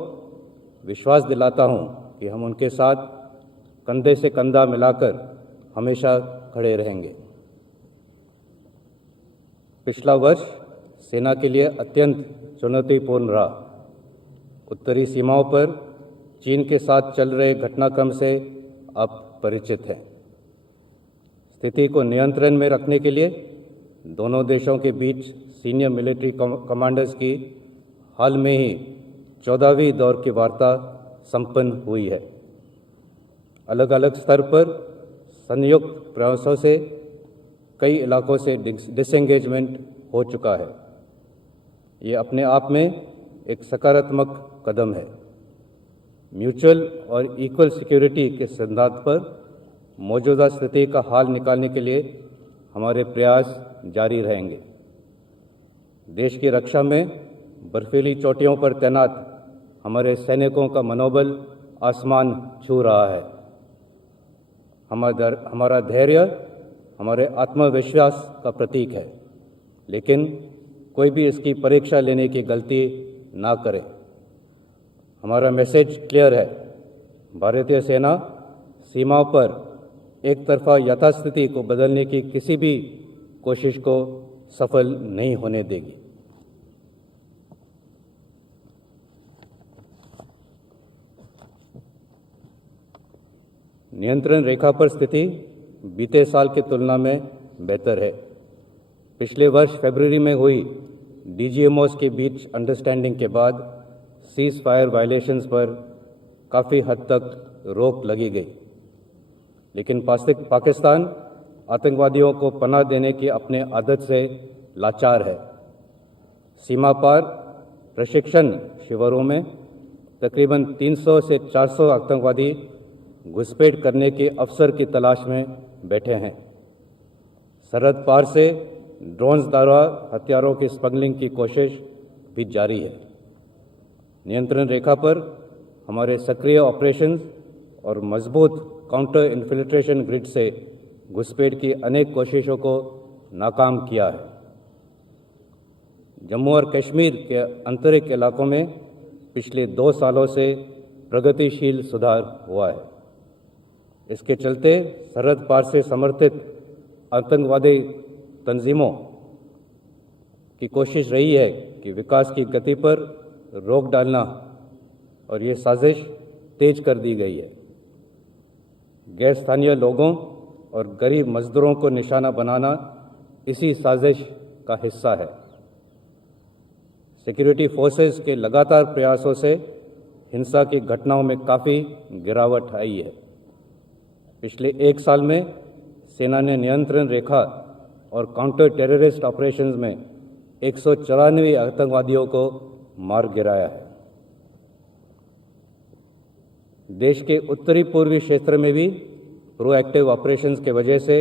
विश्वास दिलाता हूं कि हम उनके साथ कंधे से कंधा मिलाकर हमेशा खड़े रहेंगे। पिछला वर्ष सेना के लिए अत्यंत चुनौतीपूर्ण रहा। उत्तरी सीमाओं पर चीन के साथ चल रहे घटनाक्रम से आप परिचित हैं। स्थिति को नियंत्रण में रखने के लिए दोनों देशों के बीच सीनियर मिलिट्री कमांडर्स की हाल में ही 14वीं दौर की वार्ता संपन्न हुई है। अलग अलग स्तर पर संयुक्त प्रयासों से कई इलाकों से डिसएंगेजमेंट हो चुका है। ये अपने आप में एक सकारात्मक कदम है। म्यूचुअल और इक्वल सिक्योरिटी के सिद्धांत पर मौजूदा स्थिति का हाल निकालने के लिए हमारे प्रयास जारी रहेंगे। देश की रक्षा में बर्फीली चोटियों पर तैनात हमारे सैनिकों का मनोबल आसमान छू रहा है। हमारा धैर्य हमारे आत्मविश्वास का प्रतीक है, लेकिन कोई भी इसकी परीक्षा लेने की गलती ना करे। हमारा मैसेज क्लियर है, भारतीय सेना सीमाओं पर एक तरफा यथास्थिति को बदलने की किसी भी कोशिश को सफल नहीं होने देगी। नियंत्रण रेखा पर स्थिति बीते साल की तुलना में बेहतर है। पिछले वर्ष फरवरी में हुई डीजीएमओस के बीच अंडरस्टैंडिंग के बाद सीज फायर वायलेशंस पर काफ़ी हद तक रोक लगी गई, लेकिन पाकिस्तान आतंकवादियों को पनाह देने की अपने आदत से लाचार है। सीमा पार प्रशिक्षण शिविरों में तकरीबन 300 से 400 आतंकवादी घुसपैठ करने के अवसर की तलाश में बैठे हैं। सरहद पार से ड्रोन्स द्वारा हथियारों की स्मगलिंग की कोशिश भी जारी है। नियंत्रण रेखा पर हमारे सक्रिय ऑपरेशंस और मजबूत काउंटर इन्फिल्ट्रेशन ग्रिड से घुसपैठ की अनेक कोशिशों को नाकाम किया है। जम्मू और कश्मीर के आंतरिक इलाकों में पिछले 2 सालों से प्रगतिशील सुधार हुआ है। इसके चलते सरहद पार से समर्थित आतंकवादी तंजीमों की कोशिश रही है कि विकास की गति पर रोक डालना, और ये साजिश तेज कर दी गई है। गैर स्थानीय लोगों और गरीब मजदूरों को निशाना बनाना इसी साजिश का हिस्सा है। सिक्योरिटी फोर्सेस के लगातार प्रयासों से हिंसा की घटनाओं में काफ़ी गिरावट आई है। पिछले 1 साल में सेना ने नियंत्रण रेखा और काउंटर टेररिस्ट ऑपरेशंस में 194 आतंकवादियों को मार गिराया है। देश के उत्तरी पूर्वी क्षेत्र में भी प्रोएक्टिव ऑपरेशंस के वजह से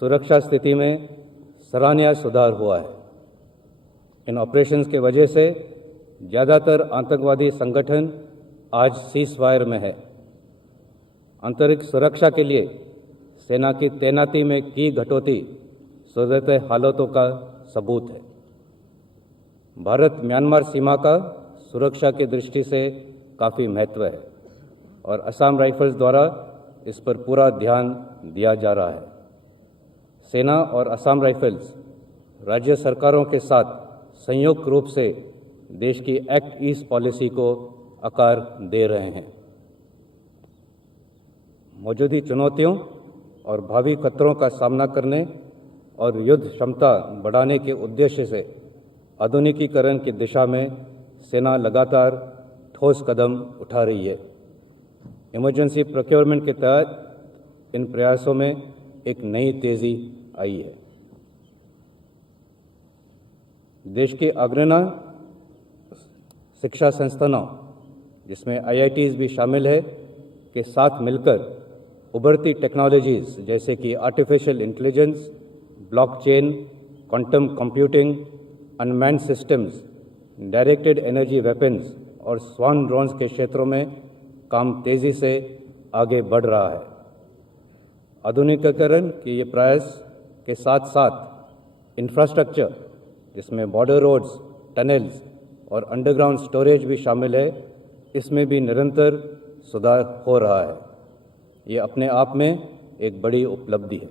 सुरक्षा स्थिति में सराहनीय सुधार हुआ है। इन ऑपरेशंस के वजह से ज़्यादातर आतंकवादी संगठन आज सीज फायर में है। आंतरिक सुरक्षा के लिए सेना की तैनाती में की कटौती सूरत हालातों का सबूत है। भारत म्यांमार सीमा का सुरक्षा की दृष्टि से काफ़ी महत्व है और असम राइफल्स द्वारा इस पर पूरा ध्यान दिया जा रहा है। सेना और असम राइफल्स राज्य सरकारों के साथ संयुक्त रूप से देश की एक्ट ईस्ट पॉलिसी को आकार दे रहे हैं। मौजूदा चुनौतियों और भावी खतरों का सामना करने और युद्ध क्षमता बढ़ाने के उद्देश्य से आधुनिकीकरण की दिशा में सेना लगातार ठोस कदम उठा रही है। इमरजेंसी प्रोक्योरमेंट के तहत इन प्रयासों में एक नई तेज़ी आई है। देश के अग्रणी शिक्षा संस्थानों, जिसमें IITs भी शामिल है, के साथ मिलकर उभरती टेक्नोलॉजीज़ जैसे कि artificial intelligence, blockchain, quantum computing, unmanned systems, directed energy weapons और स्वान ड्रोन्स के क्षेत्रों में काम तेज़ी से आगे बढ़ रहा है। आधुनिकीकरण के ये प्रयास के साथ साथ इंफ्रास्ट्रक्चर, जिसमें बॉर्डर रोड्स, टनल्स और अंडरग्राउंड स्टोरेज भी शामिल है, इसमें भी निरंतर सुधार हो रहा है। ये अपने आप में एक बड़ी उपलब्धि है।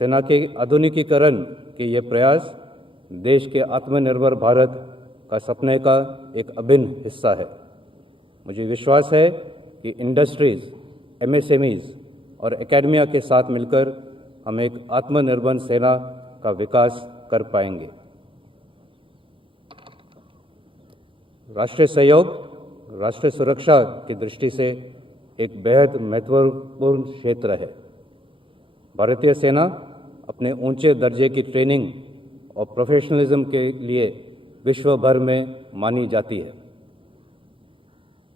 सेना के आधुनिकीकरण के ये प्रयास देश के आत्मनिर्भर भारत का सपने का एक अभिन्न हिस्सा है। मुझे विश्वास है कि इंडस्ट्रीज, MSMEs और एकेडमिया के साथ मिलकर हम एक आत्मनिर्भर सेना का विकास कर पाएंगे। राष्ट्रीय सहयोग राष्ट्रीय सुरक्षा की दृष्टि से एक बेहद महत्वपूर्ण क्षेत्र है। भारतीय सेना अपने ऊंचे दर्जे की ट्रेनिंग और प्रोफेशनलिज्म के लिए विश्व भर में मानी जाती है।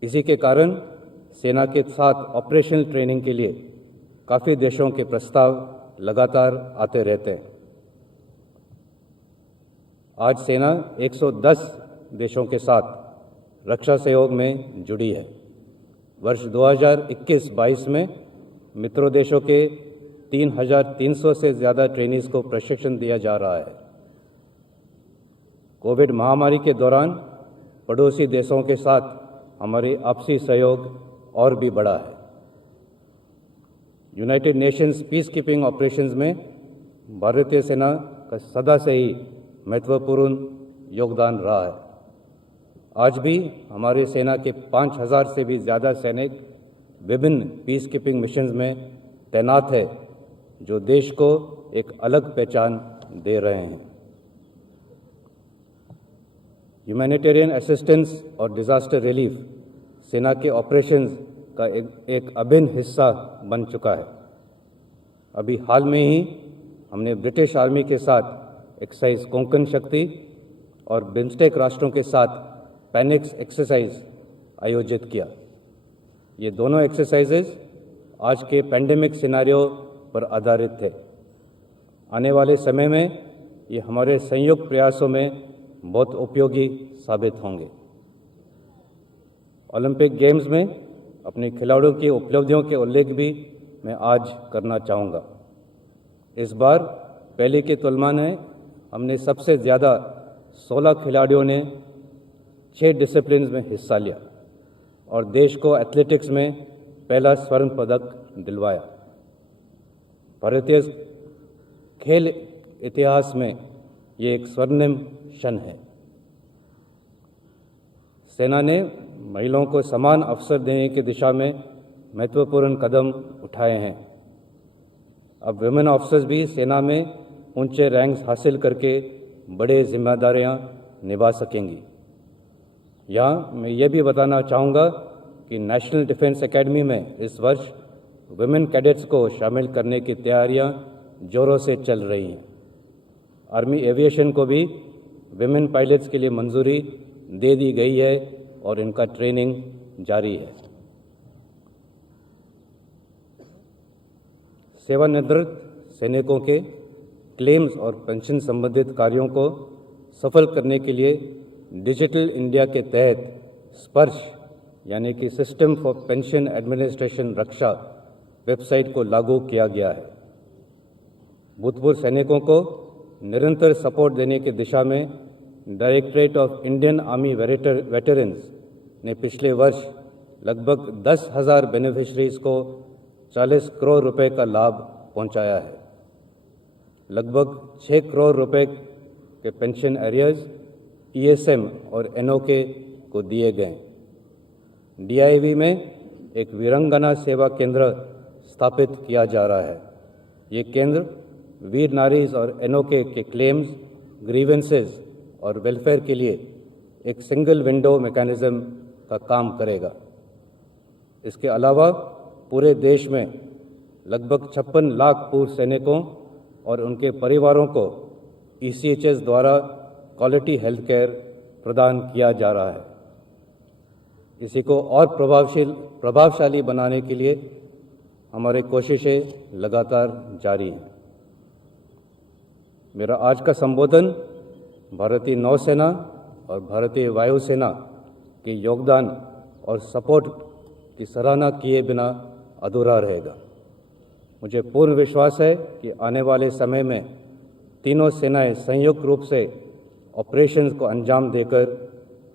इसी के कारण सेना के साथ ऑपरेशनल ट्रेनिंग के लिए काफ़ी देशों के प्रस्ताव लगातार आते रहते हैं। आज सेना 110 देशों के साथ रक्षा सहयोग में जुड़ी है। वर्ष 2021-22 में मित्रों देशों के 3,300 से ज़्यादा ट्रेनीज को प्रशिक्षण दिया जा रहा है। कोविड महामारी के दौरान पड़ोसी देशों के साथ हमारी आपसी सहयोग और भी बढ़ा है। United Nations peace keeping operations में भारतीय सेना का सदा से ही महत्वपूर्ण योगदान रहा है। आज भी हमारी सेना के 5,000 से भी ज़्यादा सैनिक विभिन्न पीस कीपिंग मिशंस में तैनात है, जो देश को एक अलग पहचान दे रहे हैं। ह्यूमैनिटेरियन असिस्टेंस और डिजास्टर रिलीफ सेना के ऑपरेशंस का एक अभिन्न हिस्सा बन चुका है। अभी हाल में ही हमने ब्रिटिश आर्मी के साथ एक्सरसाइज कोंकण शक्ति और बिम्स्टेक राष्ट्रों के साथ पैनिक्स एक्सरसाइज आयोजित किया। ये दोनों एक्सरसाइजेज आज के पैंडेमिक सिनेरियो पर आधारित थे। आने वाले समय में ये हमारे संयुक्त प्रयासों में बहुत उपयोगी साबित होंगे। ओलंपिक गेम्स में अपने खिलाड़ियों की उपलब्धियों के उल्लेख भी मैं आज करना चाहूँगा। इस बार पहले की तुलना में हमने सबसे ज़्यादा 16 खिलाड़ियों ने 6 डिसिप्लिन में हिस्सा लिया और देश को एथलेटिक्स में पहला स्वर्ण पदक दिलवाया। भारतीय खेल इतिहास में ये एक स्वर्णिम क्षण है। सेना ने महिलाओं को समान अवसर देने की दिशा में महत्वपूर्ण कदम उठाए हैं। अब वुमेन ऑफिसर्स भी सेना में ऊंचे रैंक्स हासिल करके बड़े जिम्मेदारियां निभा सकेंगी। यहाँ मैं ये भी बताना चाहूँगा कि नेशनल डिफेंस एकेडमी में इस वर्ष वुमेन कैडेट्स को शामिल करने की तैयारियां जोरों से चल रही हैं। आर्मी एविएशन को भी वुमेन पायलट्स के लिए मंजूरी दे दी गई है और इनका ट्रेनिंग जारी है। सेवानिवृत्त सैनिकों के क्लेम्स और पेंशन संबंधित कार्यों को सफल करने के लिए डिजिटल इंडिया के तहत स्पर्श यानी कि system for pension administration Raksha website को लागू किया गया है। भूतपूर्व सैनिकों को निरंतर सपोर्ट देने की दिशा में directorate of Indian army veterans ने पिछले वर्ष लगभग 10,000 बेनिफिशरीज को 40 करोड़ रुपए का लाभ पहुंचाया है। लगभग 6 करोड़ रुपए के पेंशन एरियर्स ईएसएम और एनओके को दिए गए। डीआईवी में एक वीरांगना सेवा केंद्र स्थापित किया जा रहा है। ये केंद्र वीर नारीज और एनओके के क्लेम्स, ग्रीवेंसेस और वेलफेयर के लिए एक सिंगल विंडो मैकेनिज्म का काम करेगा। इसके अलावा पूरे देश में लगभग 56 लाख पूर्व सैनिकों और उनके परिवारों को ईसीएचएस द्वारा क्वालिटी हेल्थ केयर प्रदान किया जा रहा है। इसी को और प्रभावशाली बनाने के लिए हमारी कोशिशें लगातार जारी हैं। मेरा आज का संबोधन भारतीय नौसेना और भारतीय वायुसेना के योगदान और सपोर्ट की सराहना किए बिना अधूरा रहेगा। मुझे पूर्ण विश्वास है कि आने वाले समय में तीनों सेनाएं संयुक्त रूप से ऑपरेशंस को अंजाम देकर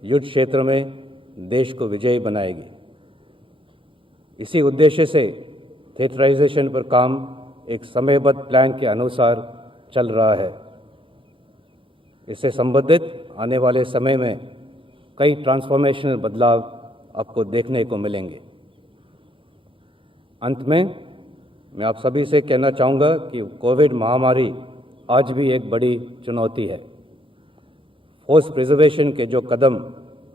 युद्ध क्षेत्र में देश को विजयी बनाएगी। इसी उद्देश्य से थिएटराइजेशन पर काम एक समयबद्ध प्लान के अनुसार चल रहा है। इससे संबंधित आने वाले समय में कई ट्रांसफॉर्मेशनल बदलाव आपको देखने को मिलेंगे। अंत में मैं आप सभी से कहना चाहूँगा कि कोविड महामारी आज भी एक बड़ी चुनौती है। फोर्स प्रिजर्वेशन के जो कदम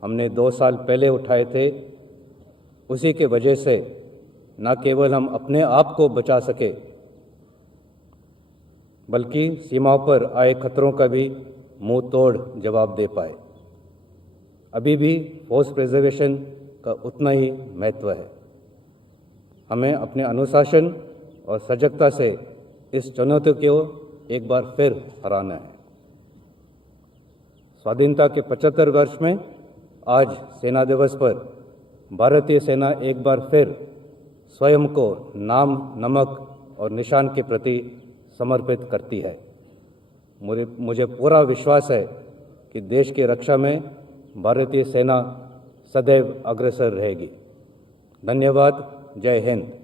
हमने 2 साल पहले उठाए थे, उसी के वजह से न केवल हम अपने आप को बचा सके, बल्कि सीमाओं पर आए खतरों का भी मुंह तोड़ जवाब दे पाए। अभी भी फोर्स प्रिजर्वेशन का उतना ही महत्व है। हमें अपने अनुशासन और सजगता से इस चुनौती को एक बार फिर हराना है। स्वाधीनता के 75 वर्ष में आज सेना दिवस पर भारतीय सेना एक बार फिर स्वयं को नाम, नमक और निशान के प्रति समर्पित करती है। मुझे पूरा विश्वास है कि देश की रक्षा में भारतीय सेना सदैव अग्रसर रहेगी। धन्यवाद। जय हिंद।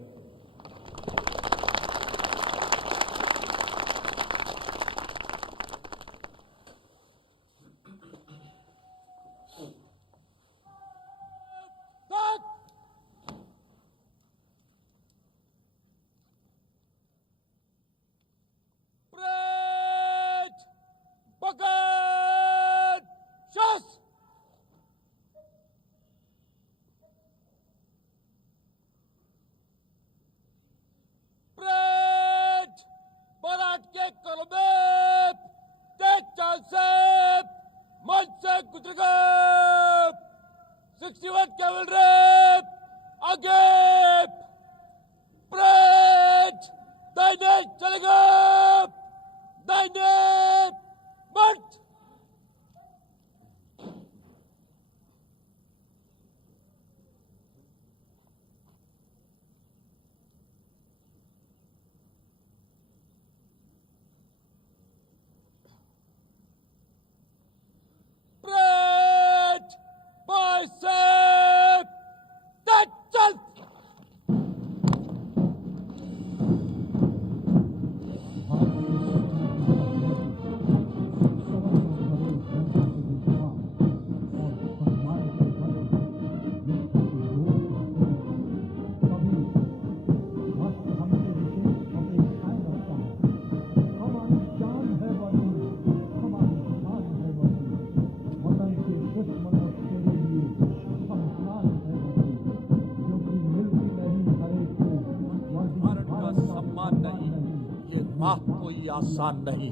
कोई आसान नहीं,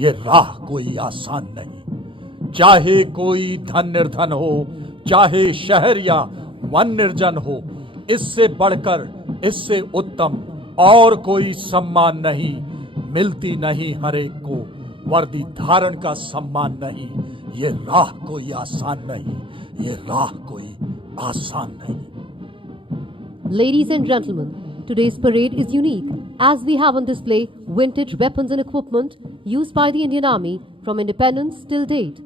ये राह कोई आसान नहीं। चाहे कोई धन निर्धन हो, चाहे शहर या वन निर्जन हो, इससे बढ़कर, इससे उत्तम और कोई सम्मान नहीं। मिलती नहीं हर एक को वर्दी धारण का सम्मान नहीं। ये राह कोई आसान नहीं, ये राह कोई आसान नहीं। Ladies and gentlemen, today's parade is unique as we have on display vintage weapons and equipment used by the Indian Army from independence till date.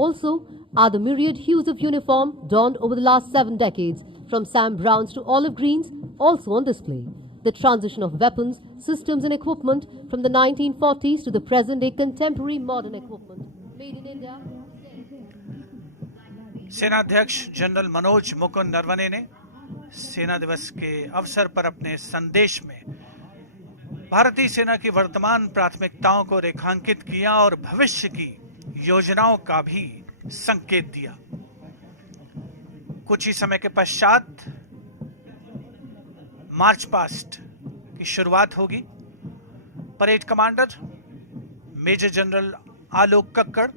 Also are the myriad hues of uniform donned over the last 7 decades, from Sam Browns to olive greens, also on display. The transition of weapons, systems and equipment from the 1940s to the present-day contemporary modern equipment made in India. सेनाध्यक्ष general Manoj Mukund Naravane ने सेना दिवस के अवसर पर अपने संदेश में भारतीय सेना की वर्तमान प्राथमिकताओं को रेखांकित किया और भविष्य की योजनाओं का भी संकेत दिया। कुछ ही समय के पश्चात मार्च पास्ट की शुरुआत होगी। Parade commander major general Alok Kakkar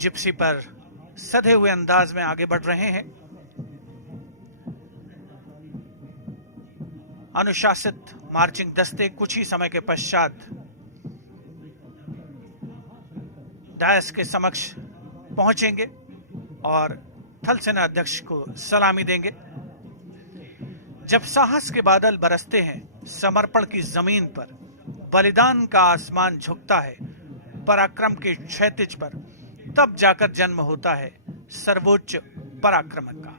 Gypsy पर सधे हुए अंदाज में आगे बढ़ रहे हैं। अनुशासित मार्चिंग दस्ते कुछ ही समय के पश्चात डायस के समक्ष पहुंचेंगे और थल सेना अध्यक्ष को सलामी देंगे। जब साहस के बादल बरसते हैं, समर्पण की जमीन पर बलिदान का आसमान झुकता है, पराक्रम के क्षैतिज पर, तब जाकर जन्म होता है सर्वोच्च पराक्रम का।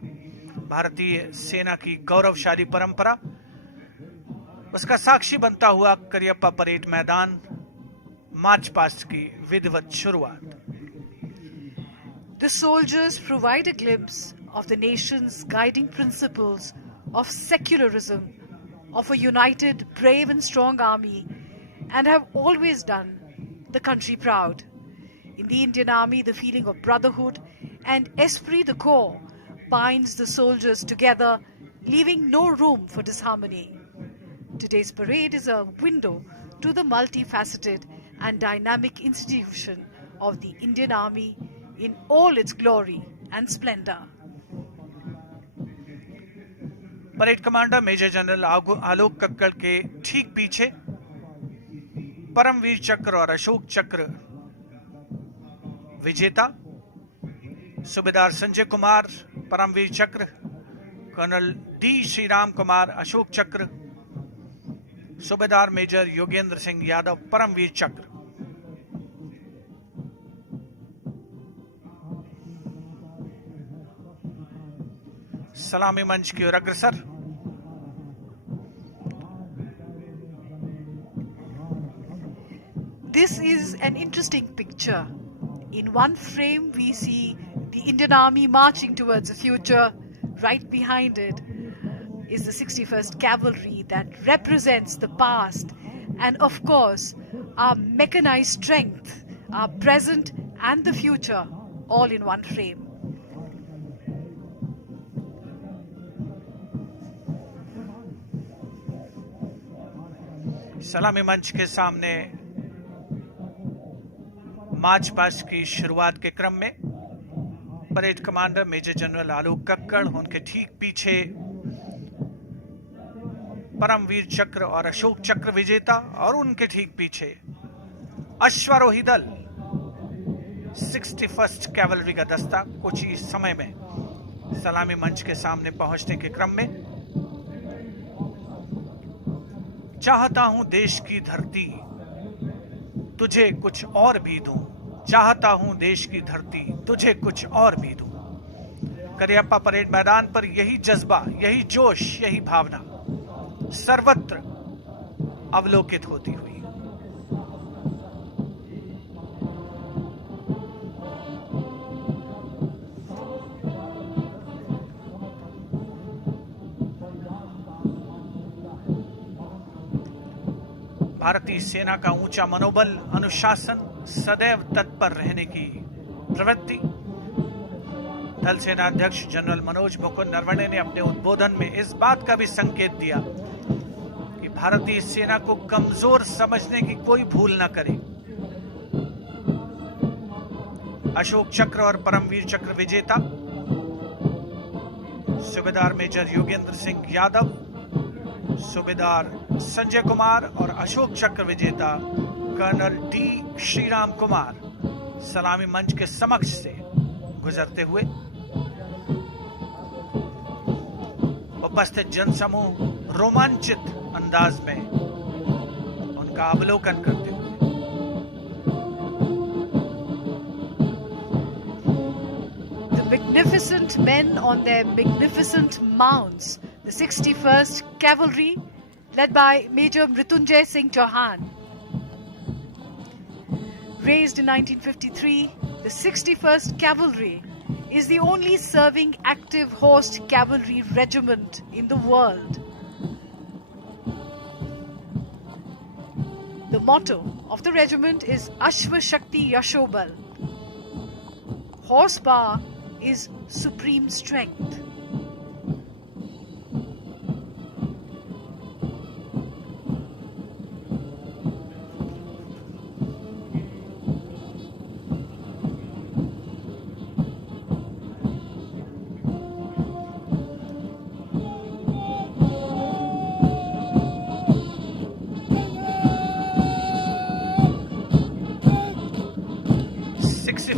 भारतीय सेना की गौरवशाली परंपरा, उसका साक्षी बनता हुआ करियप्पा परेड मैदान, मार्च पास्ट की विधिवत शुरुआत। The soldiers provide a glimpse of the nation's guiding principles of secularism, of a united, brave and strong army, and have always done the country proud. In the Indian Army, the feeling of brotherhood and esprit de corps binds the soldiers together, leaving no room for disharmony. Today's parade is a window to the multifaceted and dynamic institution of the Indian Army in all its glory and splendor. Parade commander major general Alok Kakkar के ठीक पीछे परमवीर चक्र और अशोक चक्र विजेता सूबेदार संजय कुमार परमवीर चक्र, colonel D Shriram Kumar Ashok चक्र, सूबेदार मेजर योगेंद्र सिंह यादव परमवीर चक्र। सलामी मंच की ओर अग्रसर। This is an interesting picture. In one frame, we see the Indian Army marching towards the future. Right behind it is the 61st Cavalry that represents the past. And of course, our mechanized strength, our present and the future, all in one frame. सलामी मंच के सामने march past की शुरुआत के क्रम में parade commander major general Alok Kakkar, उनके ठीक पीछे परमवीर चक्र और अशोक चक्र विजेता, और उनके ठीक पीछे अश्वारोही दल 61st कैवलरी का दस्ता कुछ ही समय में सलामी मंच के सामने पहुंचने के क्रम में। चाहता हूं देश की धरती तुझे कुछ और भी दूं, चाहता हूं देश की धरती तुझे कुछ और भी दूं। करियप्पा परेड मैदान पर यही जज्बा, यही जोश, यही भावना सर्वत्र अवलोकित होती हुई। भारतीय सेना का ऊंचा मनोबल, अनुशासन, सदैव तत्पर रहने की प्रवृत्ति। थल सेना अध्यक्ष जनरल मनोज मुकुंद नरवणे ने अपने उद्बोधन में इस बात का भी संकेत दिया कि भारतीय सेना को कमजोर समझने की कोई भूल न करे। अशोक चक्र और परमवीर चक्र विजेता सूबेदार मेजर योगेंद्र सिंह यादव, सूबेदार संजय कुमार और अशोक चक्र विजेता कर्नल डी श्रीराम कुमार सलामी मंच के समक्ष से गुजरते हुए उपस्थित जनसमूह रोमांचित अंदाज में उनका अवलोकन करते हुए The magnificent men on their magnificent mounts, the 61st Cavalry, led by Major Mrityunjay Singh Chauhan. Raised in 1953, the 61st Cavalry is the only serving active horsed cavalry regiment in the world. The motto of the regiment is Ashva Shakti Yashobal. Horsepower is supreme strength.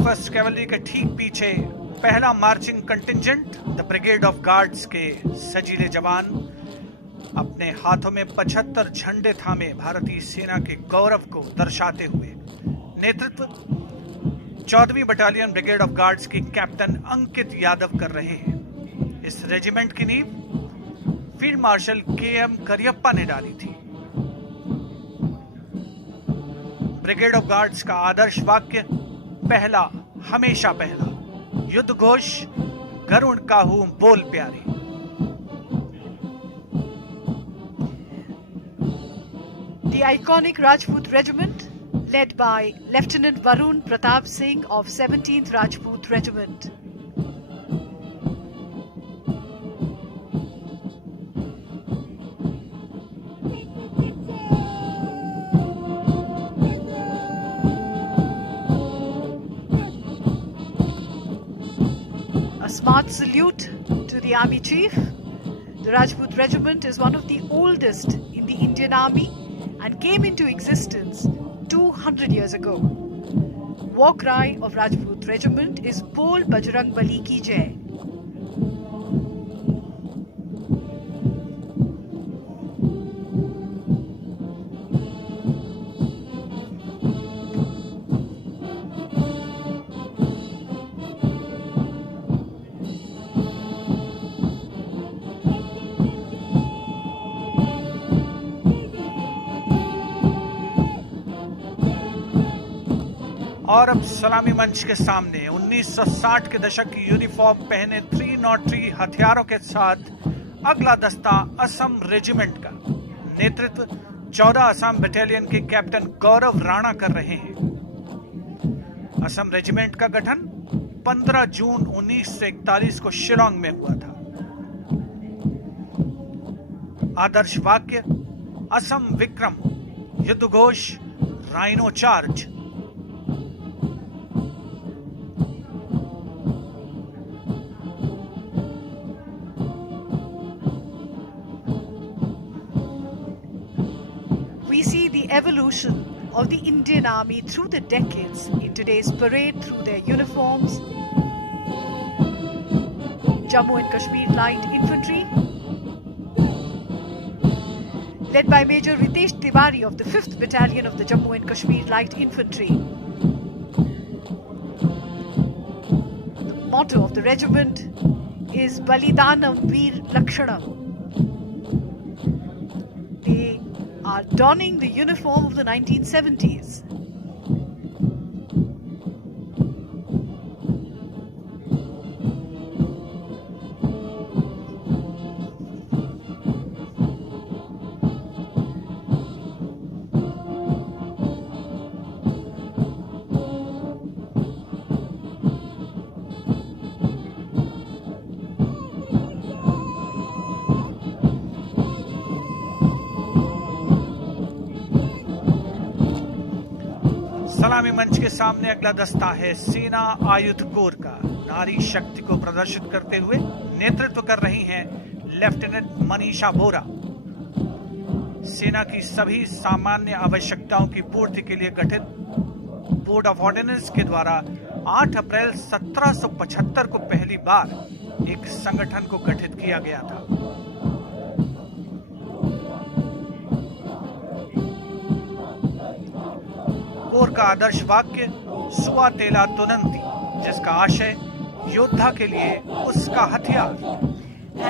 First cavalry के ठीक पीछे पहला marching contingent the brigade of guards के सजीले जवान अपने हाथों में 75 झंडे थामे भारतीय सेना के गौरव को दर्शाते हुए नेतृत्व 14वीं बटालियन ब्रिगेड ऑफ गार्ड्स के कैप्टन अंकित यादव कर रहे हैं। इस रेजिमेंट की नींव फील्ड मार्शल के.एम. करियप्पा ने डाली थी। ब्रिगेड ऑफ गार्ड्स का आदर्श वाक्य पहला हमेशा पहला, युद्ध घोष गरुड़ काहू बोल प्यारे। The iconic Rajput Regiment, led by Lieutenant Varun Pratap Singh of 17th Rajput Regiment. A smart salute to the Army Chief. The Rajput Regiment is one of the oldest in the Indian Army and came into existence 200 years ago. War cry of Rajput 24th Regiment is Bol Bajrang Bali Ki Jai. और अब सलामी मंच के सामने 1960 के दशक की uniform पहने 303 हथियारों के साथ अगला दस्ता असम रेजिमेंट का नेतृत्व 14 असम बटालियन के कैप्टन गौरव राणा कर रहे हैं। असम रेजिमेंट का गठन 15 जून 1941 को शिलोंग में हुआ था। आदर्श वाक्य असम विक्रम, युद्ध Ghosh rhino charge. We see the evolution of the Indian Army through the decades in today's parade through their uniforms. Jammu and Kashmir Light Infantry, led by Major Ritesh Tiwari of the 5th Battalion of the Jammu and Kashmir Light Infantry. The motto of the regiment is Balidanam Veer Lakshanam. They are donning the uniform of the 1970s. सलामी मंच के सामने अगला दस्ता है सेना आयुध core का। नारी शक्ति को प्रदर्शित करते हुए नेतृत्व कर रही हैं लेफ्टिनेंट मनीषा बोरा। सेना की सभी सामान्य आवश्यकताओं की पूर्ति के लिए गठित बोर्ड ऑफ ऑर्डिनेंस के द्वारा 8 अप्रैल 1775 को पहली बार एक संगठन को गठित किया गया था। कोर का आदर्श वाक्य सुआ तेला तुनंती, जिसका आशय योद्धा के लिए उसका हथियार।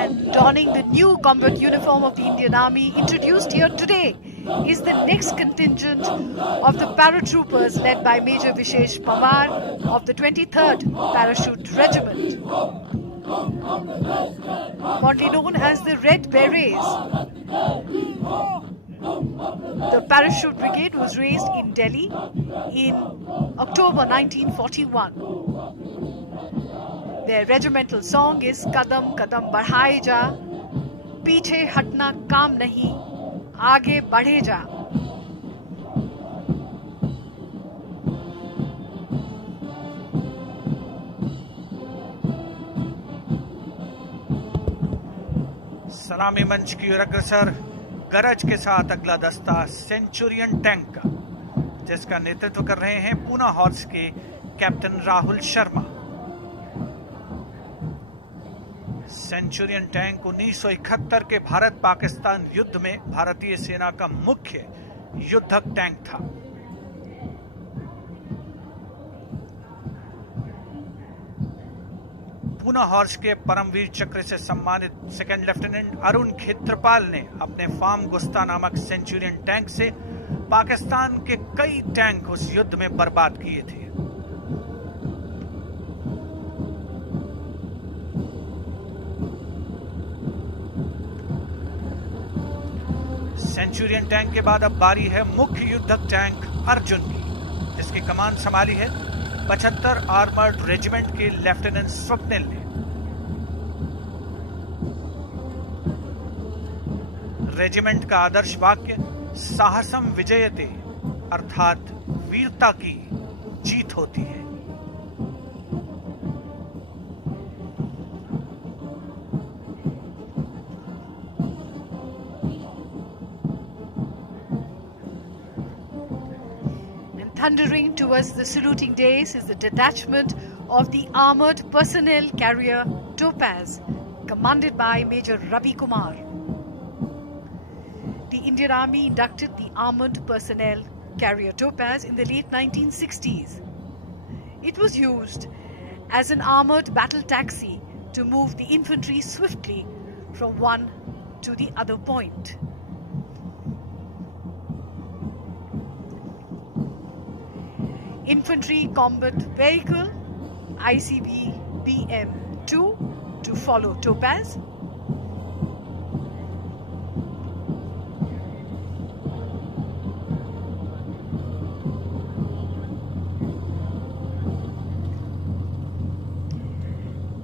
And donning the new combat uniform of the Indian Army introduced here today is the next contingent of the paratroopers led by Major Vishesh Pawar of the 23rd Parachute Regiment. Fondly known as the Red Berets, the Parachute Brigade was raised in Delhi in October 1941. Their regimental song is Kadam Kadam Badhaye Ja, Piche Hatna Kaam Nahi, Aage Badhe Ja. सलामी मंच की ओर अग्रसर गरज के साथ अगला दस्ता Centurion tank का, जिसका नेतृत्व कर रहे हैं पूना हॉर्स के captain Rahul Sharma. Centurion tank 1971 के भारत पाकिस्तान युद्ध में भारतीय सेना का मुख्य युद्धक टैंक था। पूना हॉर्स के परमवीर चक्र से सम्मानित सेकंड लेफ्टिनेंट अरुण खेत्रपाल ने अपने फार्म गुस्ता नामक सेंचुरियन टैंक से पाकिस्तान के कई टैंक उस युद्ध में बर्बाद किए थे। सेंचुरियन टैंक के बाद अब बारी है मुख्य युद्धक टैंक अर्जुन की, जिसकी कमान संभाली है 75 आर्मर्ड रेजिमेंट के लेफ्टिनेंट स्वप्निल ने। रेजिमेंट का आदर्श वाक्य साहसम विजयते, अर्थात वीरता की जीत होती है। Thundering towards the saluting dais is the detachment of the armored personnel carrier Topaz, commanded by Major Ravi Kumar. The Indian Army inducted the armored personnel carrier Topaz in the late 1960s. It was used as an armored battle taxi to move the infantry swiftly from one to the other point. Infantry Combat Vehicle ICV BM-2 to follow Topaz.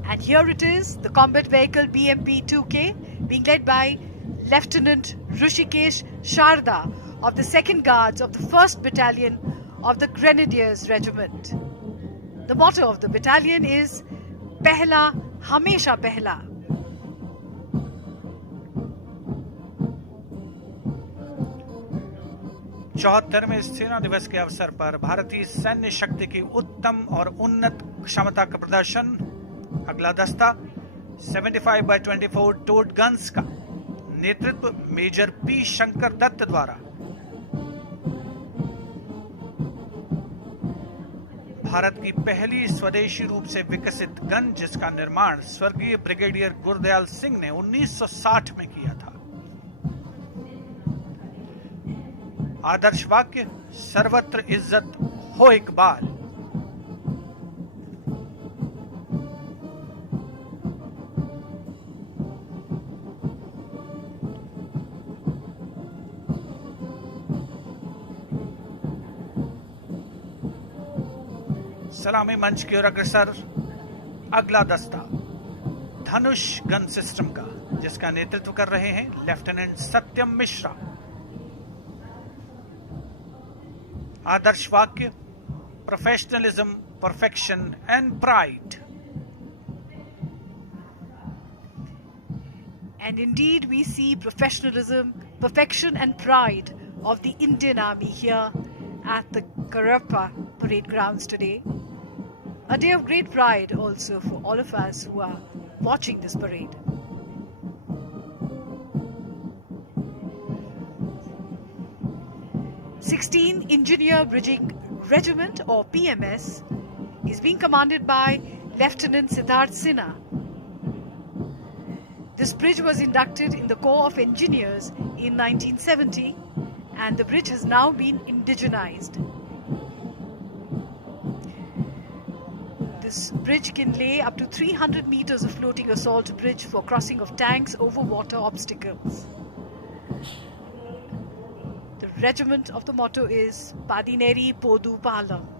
And here it is, the combat vehicle BMP-2K, being led by Lieutenant Rushikesh Sharda of the 2nd Guards of the 1st Battalion of the Grenadiers Regiment. The motto of the battalion is Pehla Hamesha Pehla. चौहत्तरवें सेना दिवस के अवसर पर भारतीय सैन्य शक्ति की उत्तम और उन्नत क्षमता का प्रदर्शन। अगला दस्ता 75x24 टोड गन्स का नेतृत्व मेजर पी शंकर दत्त द्वारा। भारत की पहली स्वदेशी रूप से विकसित गन, जिसका निर्माण स्वर्गीय ब्रिगेडियर गुरदयाल सिंह ने 1960 में किया था। आदर्श वाक्य, सर्वत्र इज्जत हो इकबाल। सलामी मंच की ओर अग्रसर अगला दस्ता धनुष गन सिस्टम का, जिसका नेतृत्व कर रहे हैं लेफ्टिनेंट सत्यम मिश्रा। आदर्श वाक्य, professionalism, perfection and pride. And indeed we see professionalism, perfection and pride of the Indian Army here at the Cariappa parade grounds today. A day of great pride also for all of us who are watching this parade. (16) Engineer Bridging Regiment, or PMS, is being commanded by Lieutenant Siddharth Sinha. This bridge was inducted in the Corps of Engineers in 1970, and the bridge has now been indigenized. This bridge can lay up to 300 meters of floating assault bridge for crossing of tanks over water obstacles. The regiment of the motto is Padineri Podu Palam.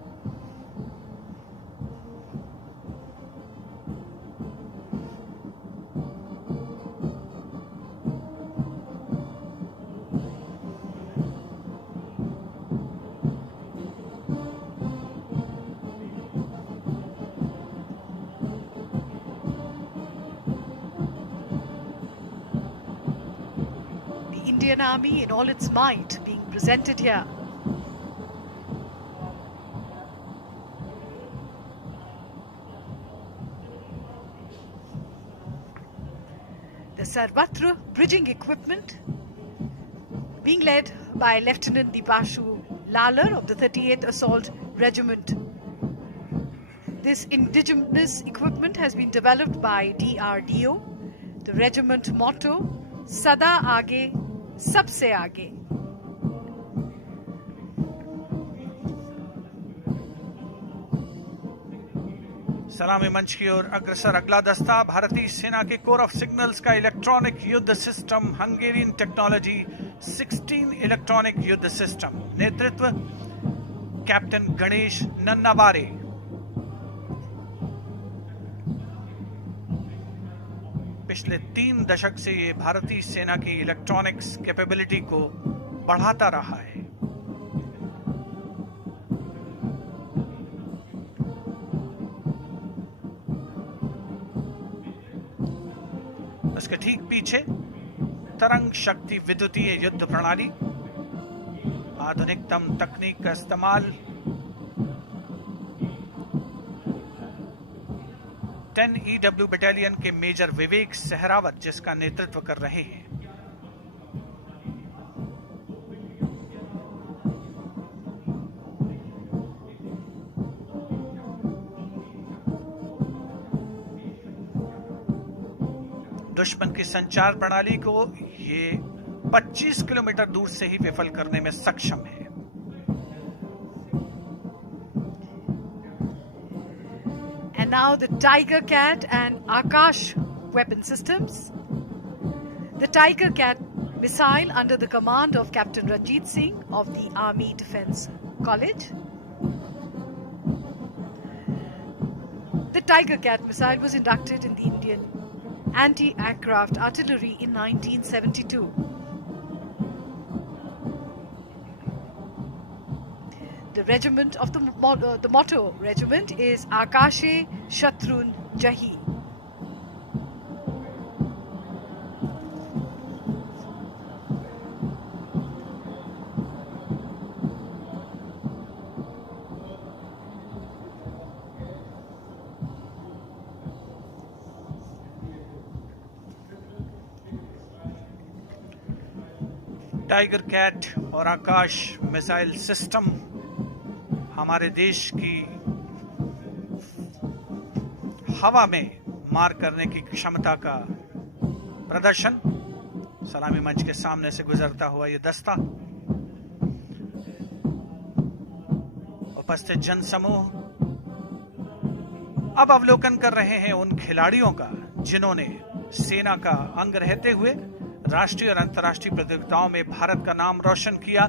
Indian Army in all its might being presented here. The Sarvatra bridging equipment being led by Lieutenant Dipashu Lalar of the 38th Assault Regiment. This indigenous equipment has been developed by DRDO. The regiment motto, Sada Aage, Sabse Aage. सलामी मंच की ओर अग्रसर अगला दस्ता भारतीय सेना के core of signals का इलेक्ट्रॉनिक युद्ध सिस्टम हंगेरियन टेक्नोलॉजी 16 इलेक्ट्रॉनिक युद्ध सिस्टम। नेतृत्व कैप्टन गणेश नन्नावारे। पिछले 3 दशक से ये भारतीय सेना की इलेक्ट्रॉनिक्स कैपेबिलिटी को बढ़ाता रहा है। उसके ठीक पीछे तरंग शक्ति विद्युतीय युद्ध प्रणाली, आधुनिकतम तकनीक का इस्तेमाल 10 EW बटालियन के मेजर विवेक सहरावत जिसका नेतृत्व कर रहे हैं। दुश्मन की संचार प्रणाली को ये 25 किलोमीटर दूर से ही विफल करने में सक्षम है। And now the Tiger Cat and Akash weapon systems. The Tiger Cat missile under the command of Captain Ranjit Singh of the Army Defence College. The Tiger Cat missile was inducted in the Indian anti-aircraft artillery in 1972. The regiment of the motto regiment is Akashe Shatrun Jahi. Tiger cat और Akash missile system हमारे देश की हवा में मार करने की क्षमता का प्रदर्शन। सलामी मंच के सामने से गुजरता हुआ ये दस्ता, उपस्थित जनसमूह अब अवलोकन कर रहे हैं उन खिलाड़ियों का जिन्होंने सेना का अंग रहते हुए राष्ट्रीय और अंतर्राष्ट्रीय प्रतियोगिताओं में भारत का नाम रोशन किया।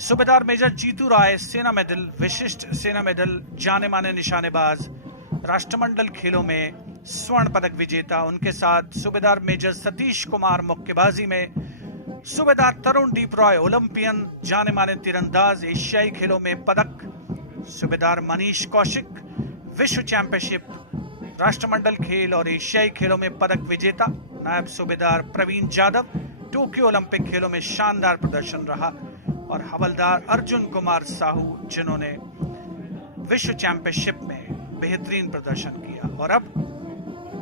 सूबेदार मेजर जीतू राय सेना मेडल, विशिष्ट सेना मेडल, जाने माने निशानेबाज, राष्ट्रमंडल खेलों में स्वर्ण पदक विजेता। उनके साथ सूबेदार मेजर सतीश कुमार मुक्केबाजी में, सूबेदार तरुण दीप रॉय ओलंपियन, जाने माने तीरंदाज, एशियाई खेलों में पदक, सूबेदार मनीष कौशिक विश्व चैंपियनशिप, राष्ट्रमंडल खेल और एशियाई खेलों में पदक विजेता। नायब सूबेदार प्रवीण जाधव टोक्यो ओलंपिक खेलों में शानदार प्रदर्शन रहा, और हवलदार अर्जुन कुमार साहू जिन्होंने विश्व चैंपियनशिप में बेहतरीन प्रदर्शन किया। और अब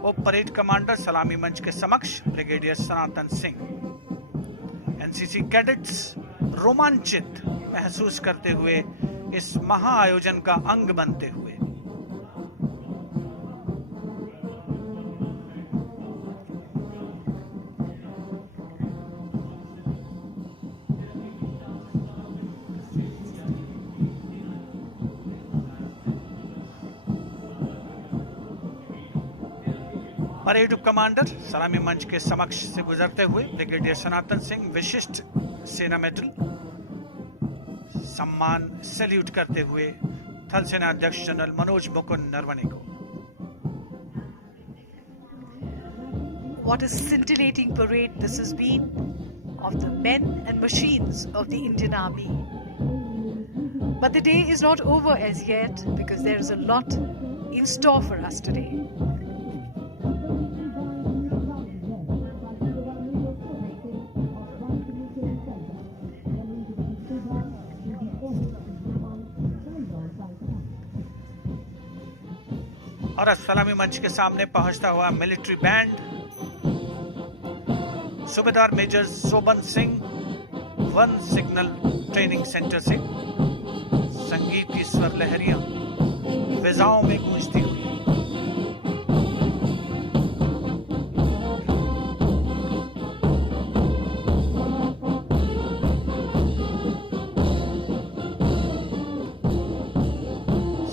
उप परेड कमांडर सलामी मंच के समक्ष ब्रिगेडियर सनातन सिंह। एनसीसी कैडेट्स रोमांचित महसूस करते हुए इस महाआयोजन का अंग बनते हुए। परेड उप कमांडर सलामी मंच के समक्ष से गुजरते हुए ब्रिगेडियर सनातन सिंह विशिष्ट सेना मेडल सम्मान सैल्यूट करते हुए थल सेना अध्यक्ष जनरल मनोज मुकुंद नरवणे को। What a scintillating parade this has been of the men and machines of the Indian Army. But the day is not over as yet, because there is a lot in store for us today. और सलामी मंच के सामने पहुंचता हुआ military band, Subedar major Soban Singh one signal training centre से संगीत की स्वर लहरियां फिजाओं में गूंजती हुई।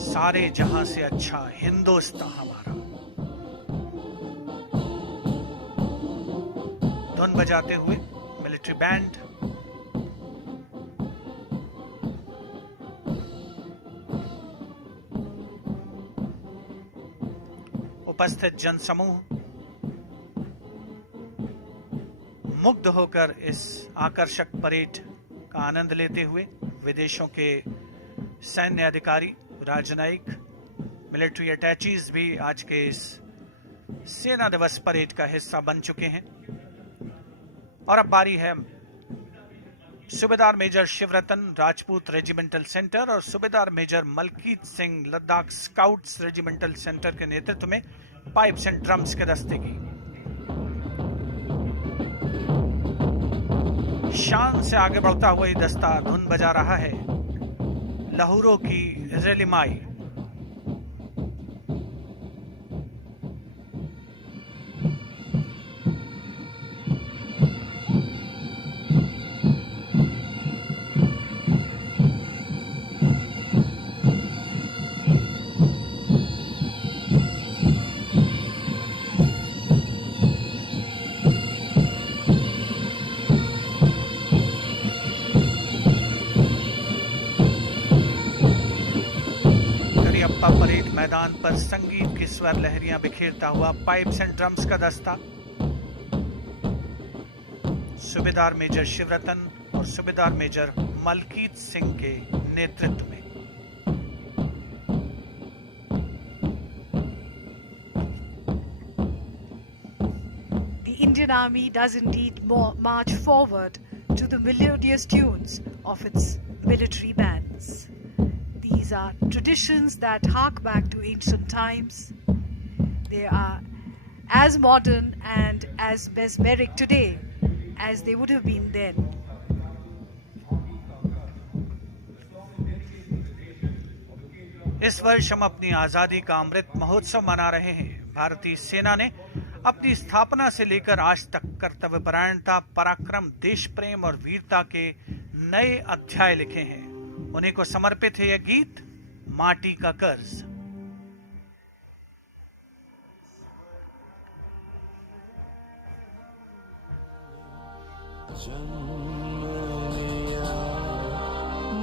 सारे जहां से अच्छा हिंदुस्तान हमारा, धुन बजाते हुए मिलिट्री बैंड उपस्थित जनसमूह मुग्ध होकर इस आकर्षक परेड का आनंद लेते हुए। विदेशों के सैन्य अधिकारी, राजनयिक, मिलिट्री अटैचीज भी आज के इस सेना दिवस परेड का हिस्सा बन चुके हैं। और अब बारी है subedar major Shivratan Rajput regimental centre और subedar major Malkit Singh Ladakh scouts regimental centre के नेतृत्व में पाइप्स एंड ड्रम्स के दस्ते की शान से आगे बढ़ता हुआ ये दस्ता धुन बजा रहा है लाहौरों की रेलिमाई। परेड मैदान पर संगीत की स्वर लहरियां बिखेरता हुआ पाइप्स एंड ड्रम्स का दस्ता सूबेदार मेजर शिवरतन और सूबेदार मेजर मलकीत सिंह के नेतृत्व में। The Indian Army does indeed march forward to the melodious tunes of its military bands. These are traditions that hark back to ancient times. They are as modern and as mesmeric today as they would have been then. इस वर्ष हम अपनी आजादी का अमृत महोत्सव मना रहे हैं। भारतीय सेना ने अपनी स्थापना से लेकर आज तक कर्तव्यपरायणता, पराक्रम, देश प्रेम और वीरता के नए अध्याय लिखे हैं। उन्हीं को समर्पित है यह गीत माटी का कर्ज।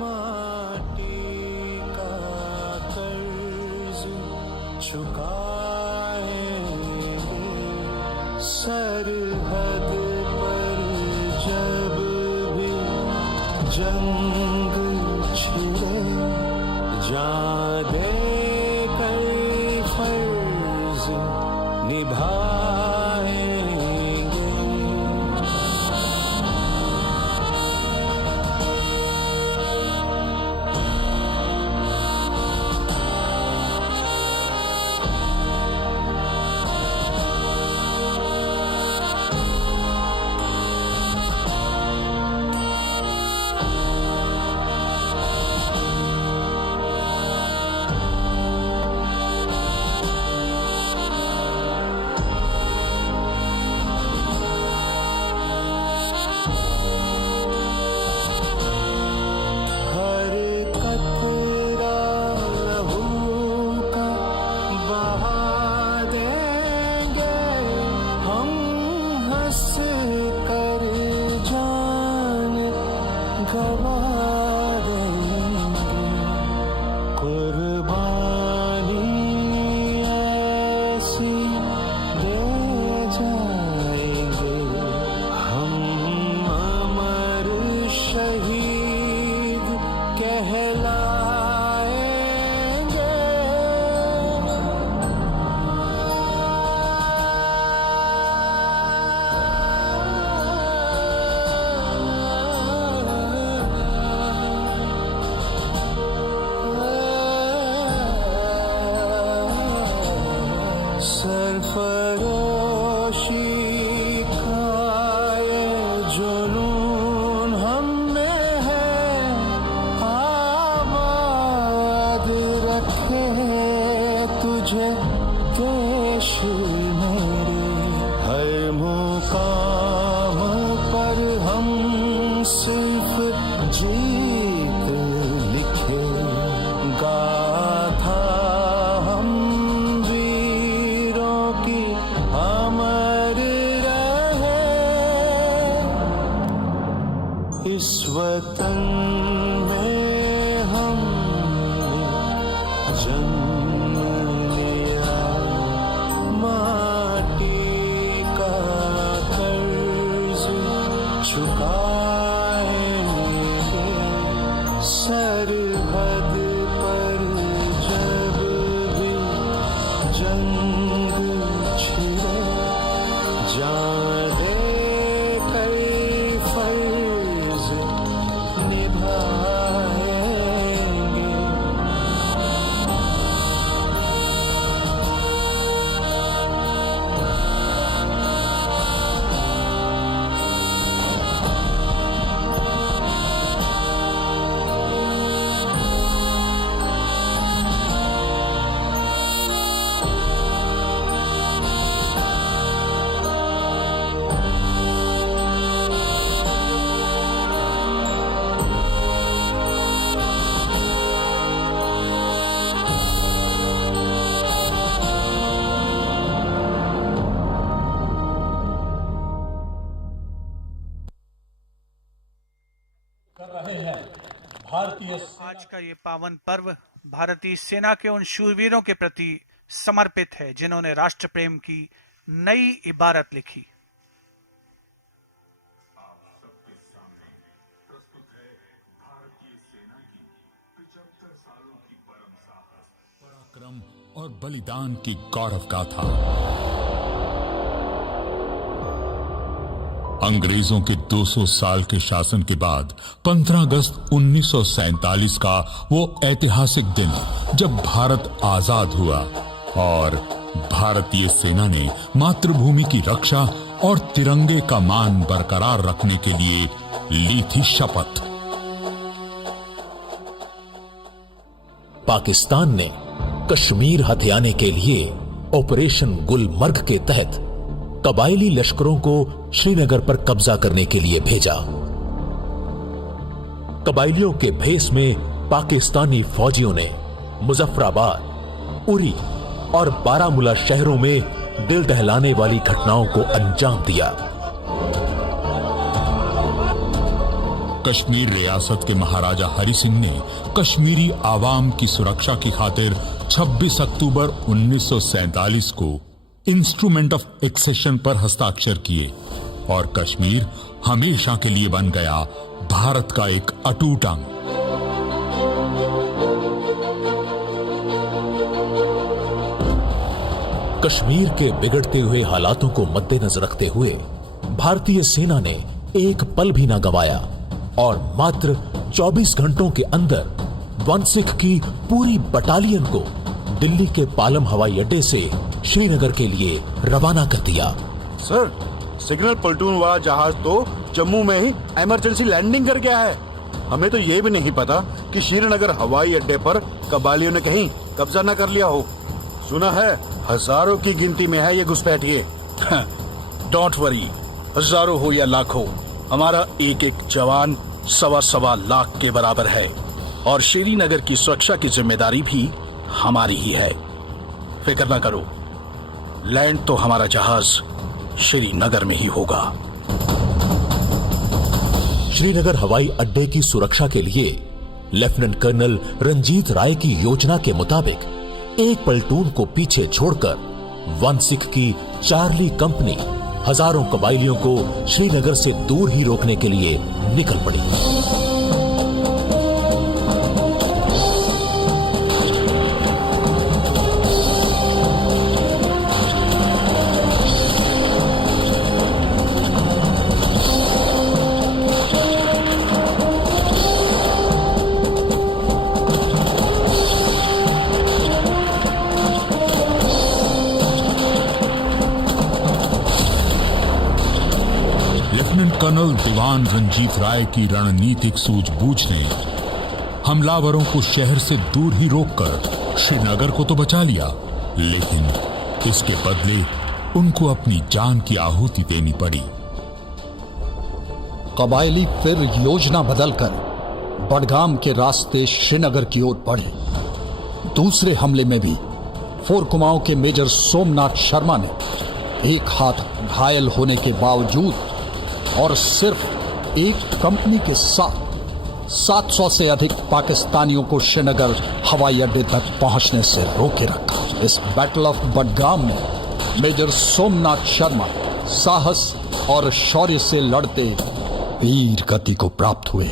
माटी का कर्ज चुकाएंगे सरहद पर जब भी जंग छिड़े जान दे कर फर्ज निभाएंगे। भारतीय आज का ये पावन पर्व भारतीय सेना के उन शूरवीरों के प्रति समर्पित है जिन्होंने राष्ट्र प्रेम की नई इबारत लिखी। पराक्रम और बलिदान की गौरव गाथा। अंग्रेजों के 200 साल के शासन के बाद 15 अगस्त 1947 का वो ऐतिहासिक दिन जब भारत आजाद हुआ और भारतीय सेना ने मातृभूमि की रक्षा और तिरंगे का मान बरकरार रखने के लिए ली थी शपथ। पाकिस्तान ने कश्मीर हथियाने के लिए ऑपरेशन गुलमर्ग के तहत कबायली लश्करों को श्रीनगर पर कब्जा करने के लिए भेजा। कबायलियों के भेष में पाकिस्तानी फौजियों ने मुजफ्फराबाद, उरी और बारामूला शहरों में दिल दहलाने वाली घटनाओं को अंजाम दिया। कश्मीर रियासत के महाराजा हरि सिंह ने कश्मीरी आवाम की सुरक्षा की खातिर 26 अक्टूबर 1947 को इंस्ट्रूमेंट ऑफ एक्सेशन पर हस्ताक्षर किए और कश्मीर हमेशा के लिए बन गया भारत का एक अटूट अंग। कश्मीर के बिगड़ते हुए हालातों को मद्देनजर रखते हुए भारतीय सेना ने एक पल भी न गंवाया और मात्र 24 घंटों के अंदर 1 की पूरी बटालियन को दिल्ली के पालम हवाई अड्डे से श्रीनगर के लिए रवाना कर दिया। सर, सिग्नल प्लेटून वाला जहाज तो जम्मू में ही इमरजेंसी लैंडिंग कर गया है। हमें तो ये भी नहीं पता कि श्रीनगर हवाई अड्डे पर कबालियों ने कहीं कब्जा न कर लिया हो। सुना है हजारों की गिनती में है ये घुसपैठिए। डोंट वरी, हजारों हो या लाखों, हमारा एक एक जवान 1.25 लाख के बराबर है और श्रीनगर की सुरक्षा की जिम्मेदारी भी हमारी ही है। फिक्र ना करो, लैंड तो हमारा जहाज श्रीनगर में ही होगा। श्रीनगर हवाई अड्डे की सुरक्षा के लिए लेफ्टिनेंट कर्नल रंजीत राय की योजना के मुताबिक एक प्लेटून को पीछे छोड़कर 1 की चार्ली कंपनी हजारों कबायलियों को श्रीनगर से दूर ही रोकने के लिए निकल पड़ी। कर्नल दीवान रंजीत राय की रणनीतिक सूझबूझ ने हमलावरों को शहर से दूर ही रोककर श्रीनगर को तो बचा लिया, लेकिन इसके बदले उनको अपनी जान की आहुति देनी पड़ी। कबायली फिर योजना बदलकर बडगाम के रास्ते श्रीनगर की ओर बढ़े। दूसरे हमले में भी 4 कुमाऊं के मेजर सोमनाथ शर्मा ने एक हाथ घायल होने के बावजूद और सिर्फ एक कंपनी के साथ 700 से अधिक पाकिस्तानियों को श्रीनगर हवाई अड्डे तक पहुंचने से रोके रखा। इस बैटल ऑफ बडगाम में मेजर सोमनाथ शर्मा साहस और शौर्य से लड़ते वीर गति को प्राप्त हुए।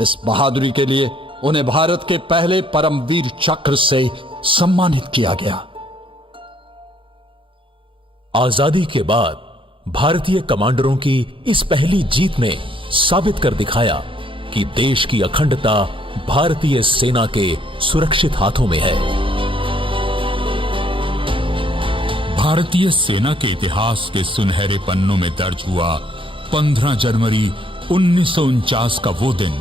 इस बहादुरी के लिए उन्हें भारत के पहले परमवीर चक्र से सम्मानित किया गया। आजादी के बाद भारतीय कमांडरों की इस पहली जीत ने साबित कर दिखाया कि देश की अखंडता भारतीय सेना के सुरक्षित हाथों में है। भारतीय सेना के इतिहास के सुनहरे पन्नों में दर्ज हुआ 15 जनवरी 1949 का वो दिन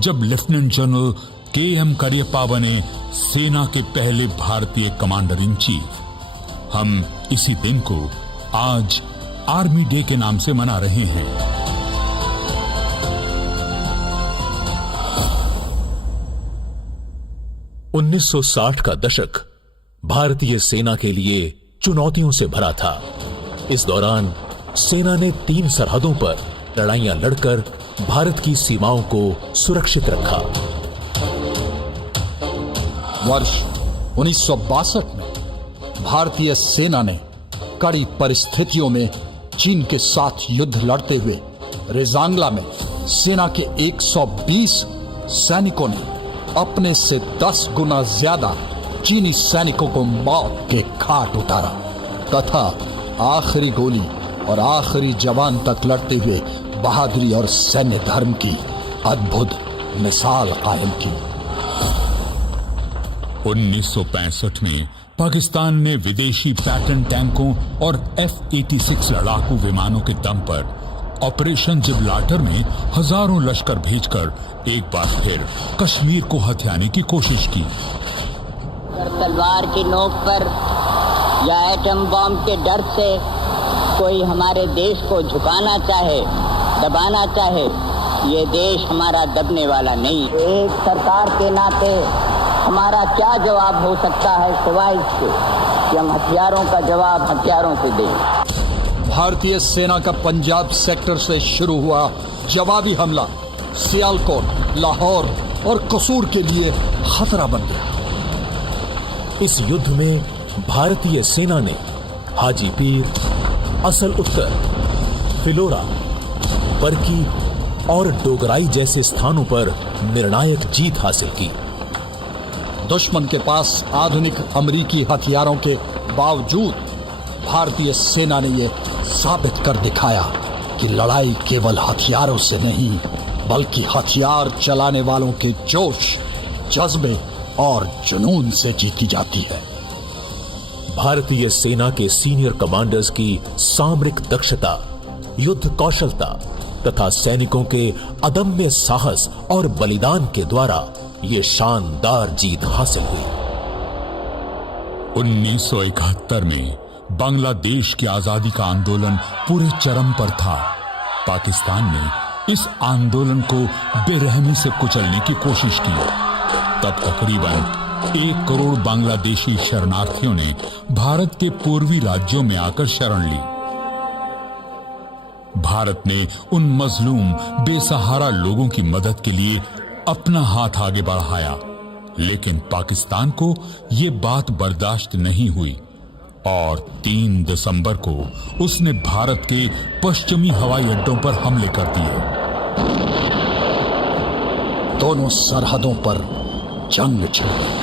जब लेफ्टिनेंट जनरल के.एम. करियप्पा बने सेना के पहले भारतीय कमांडर इन चीफ। हम इसी दिन को आज आर्मी डे के नाम से मना रहे हैं। $1960 का दशक भारतीय सेना के लिए चुनौतियों से भरा था। इस दौरान सेना ने 3 सरहदों पर लड़ाइयां लड़कर भारत की सीमाओं को सुरक्षित रखा। वर्ष 1962 में भारतीय सेना ने कड़ी परिस्थितियों में चीन के साथ युद्ध लड़ते हुए रेजांगला में सेना के 120 सैनिकों ने अपने से 10 गुना ज्यादा चीनी सैनिकों को मौत के घाट उतारा तथा आखिरी गोली और आखिरी जवान तक लड़ते हुए बहादुरी और सैन्य धर्म की अद्भुत मिसाल कायम की। 1965 में पाकिस्तान ने विदेशी पैटर्न टैंकों और F-86 लड़ाकू विमानों के दम पर ऑपरेशन जिब्राल्टर में हजारों लश्कर भेजकर एक बार फिर कश्मीर को हथियाने की कोशिश की। तलवार की नोक पर या एटम बम के डर से कोई हमारे देश को झुकाना चाहे, दबाना चाहे, ये देश हमारा दबने वाला नहीं। एक सरकार के नाते हमारा क्या जवाब हो सकता है सिवाय इसके कि हम हथियारों का जवाब हथियारों से दें। भारतीय सेना का पंजाब सेक्टर से शुरू हुआ जवाबी हमला सियालकोट, लाहौर और कसूर के लिए खतरा बन गया। इस युद्ध में भारतीय सेना ने हाजी पीर, असल उत्तर, फिलोरा, बरकी और डोगराई जैसे स्थानों पर निर्णायक जीत हासिल की। दुश्मन के पास आधुनिक अमेरिकी हथियारों के बावजूद भारतीय सेना ने यह साबित कर दिखाया कि लड़ाई केवल हथियारों से नहीं बल्कि हथियार चलाने वालों के जोश, जज्बे और जुनून से जीती जाती है। भारतीय सेना के सीनियर कमांडर्स की सामरिक दक्षता, युद्ध कौशलता तथा सैनिकों के अदम्य साहस और बलिदान के द्वारा ये शानदार जीत हासिल हुई। 1971 में बांग्लादेश की आजादी का आंदोलन पूरे चरम पर था। पाकिस्तान ने इस आंदोलन को बेरहमी से कुचलने की कोशिश की। तब तकरीबन 1 करोड़ बांग्लादेशी शरणार्थियों ने भारत के पूर्वी राज्यों में आकर शरण ली। भारत ने उन मजलूम बेसहारा लोगों की मदद के लिए अपना हाथ आगे बढ़ाया, लेकिन पाकिस्तान को यह बात बर्दाश्त नहीं हुई और 3 दिसंबर को उसने भारत के पश्चिमी हवाई अड्डों पर हमले कर दिए। दोनों सरहदों पर जंग छिड़ गई।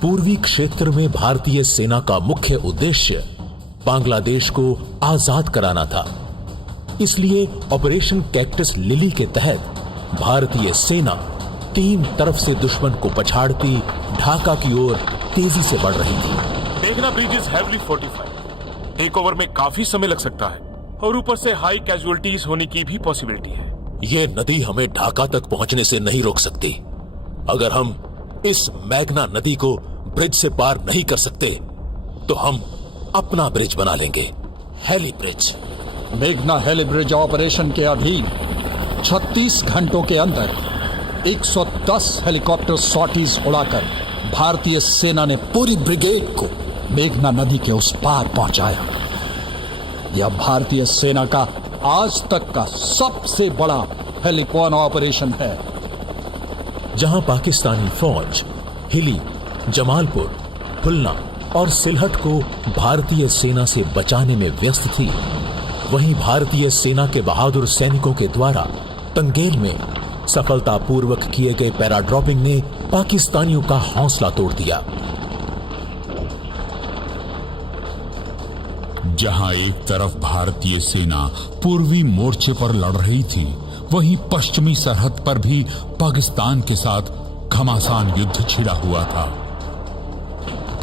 पूर्वी क्षेत्र में भारतीय सेना का मुख्य उद्देश्य बांग्लादेश को आजाद कराना था। इसलिए ऑपरेशन कैक्टस लिली के तहत भारतीय सेना 3 तरफ से दुश्मन को पछाड़ती ढाका की ओर तेजी से बढ़ रही थी। मेघना bridge is heavily fortified. Take over में काफी समय लग सकता है और ऊपर से हाई कैजुअलिटीज होने की भी पॉसिबिलिटी है। ये नदी हमें ढाका तक पहुंचने से नहीं रोक सकती। अगर हम इस मेघना नदी को ब्रिज से पार नहीं कर सकते तो हम अपना ब्रिज बना लेंगे, हेली ब्रिज। मेघना हेली ब्रिज ऑपरेशन के अधीन 36 घंटों के अंदर 110 हेलीकॉप्टर सॉर्टीज उड़ाकर भारतीय सेना ने पूरी ब्रिगेड को मेघना नदी के उस पार पहुंचाया। यह भारतीय सेना का आज तक का सबसे बड़ा हेलीकॉन ऑपरेशन है। जहां पाकिस्तानी फौज हिली, जमालपुर, खुलना और सिलहट को भारतीय सेना से बचाने में व्यस्त थी, वहीं भारतीय सेना के बहादुर सैनिकों के द्वारा तंगेल में सफलतापूर्वक किए गए पैराड्रॉपिंग ने पाकिस्तानियों का हौसला तोड़ दिया। जहां एक तरफ भारतीय सेना पूर्वी मोर्चे पर लड़ रही थी, वहीं पश्चिमी सरहद पर भी पाकिस्तान के साथ घमासान युद्ध छिड़ा हुआ था।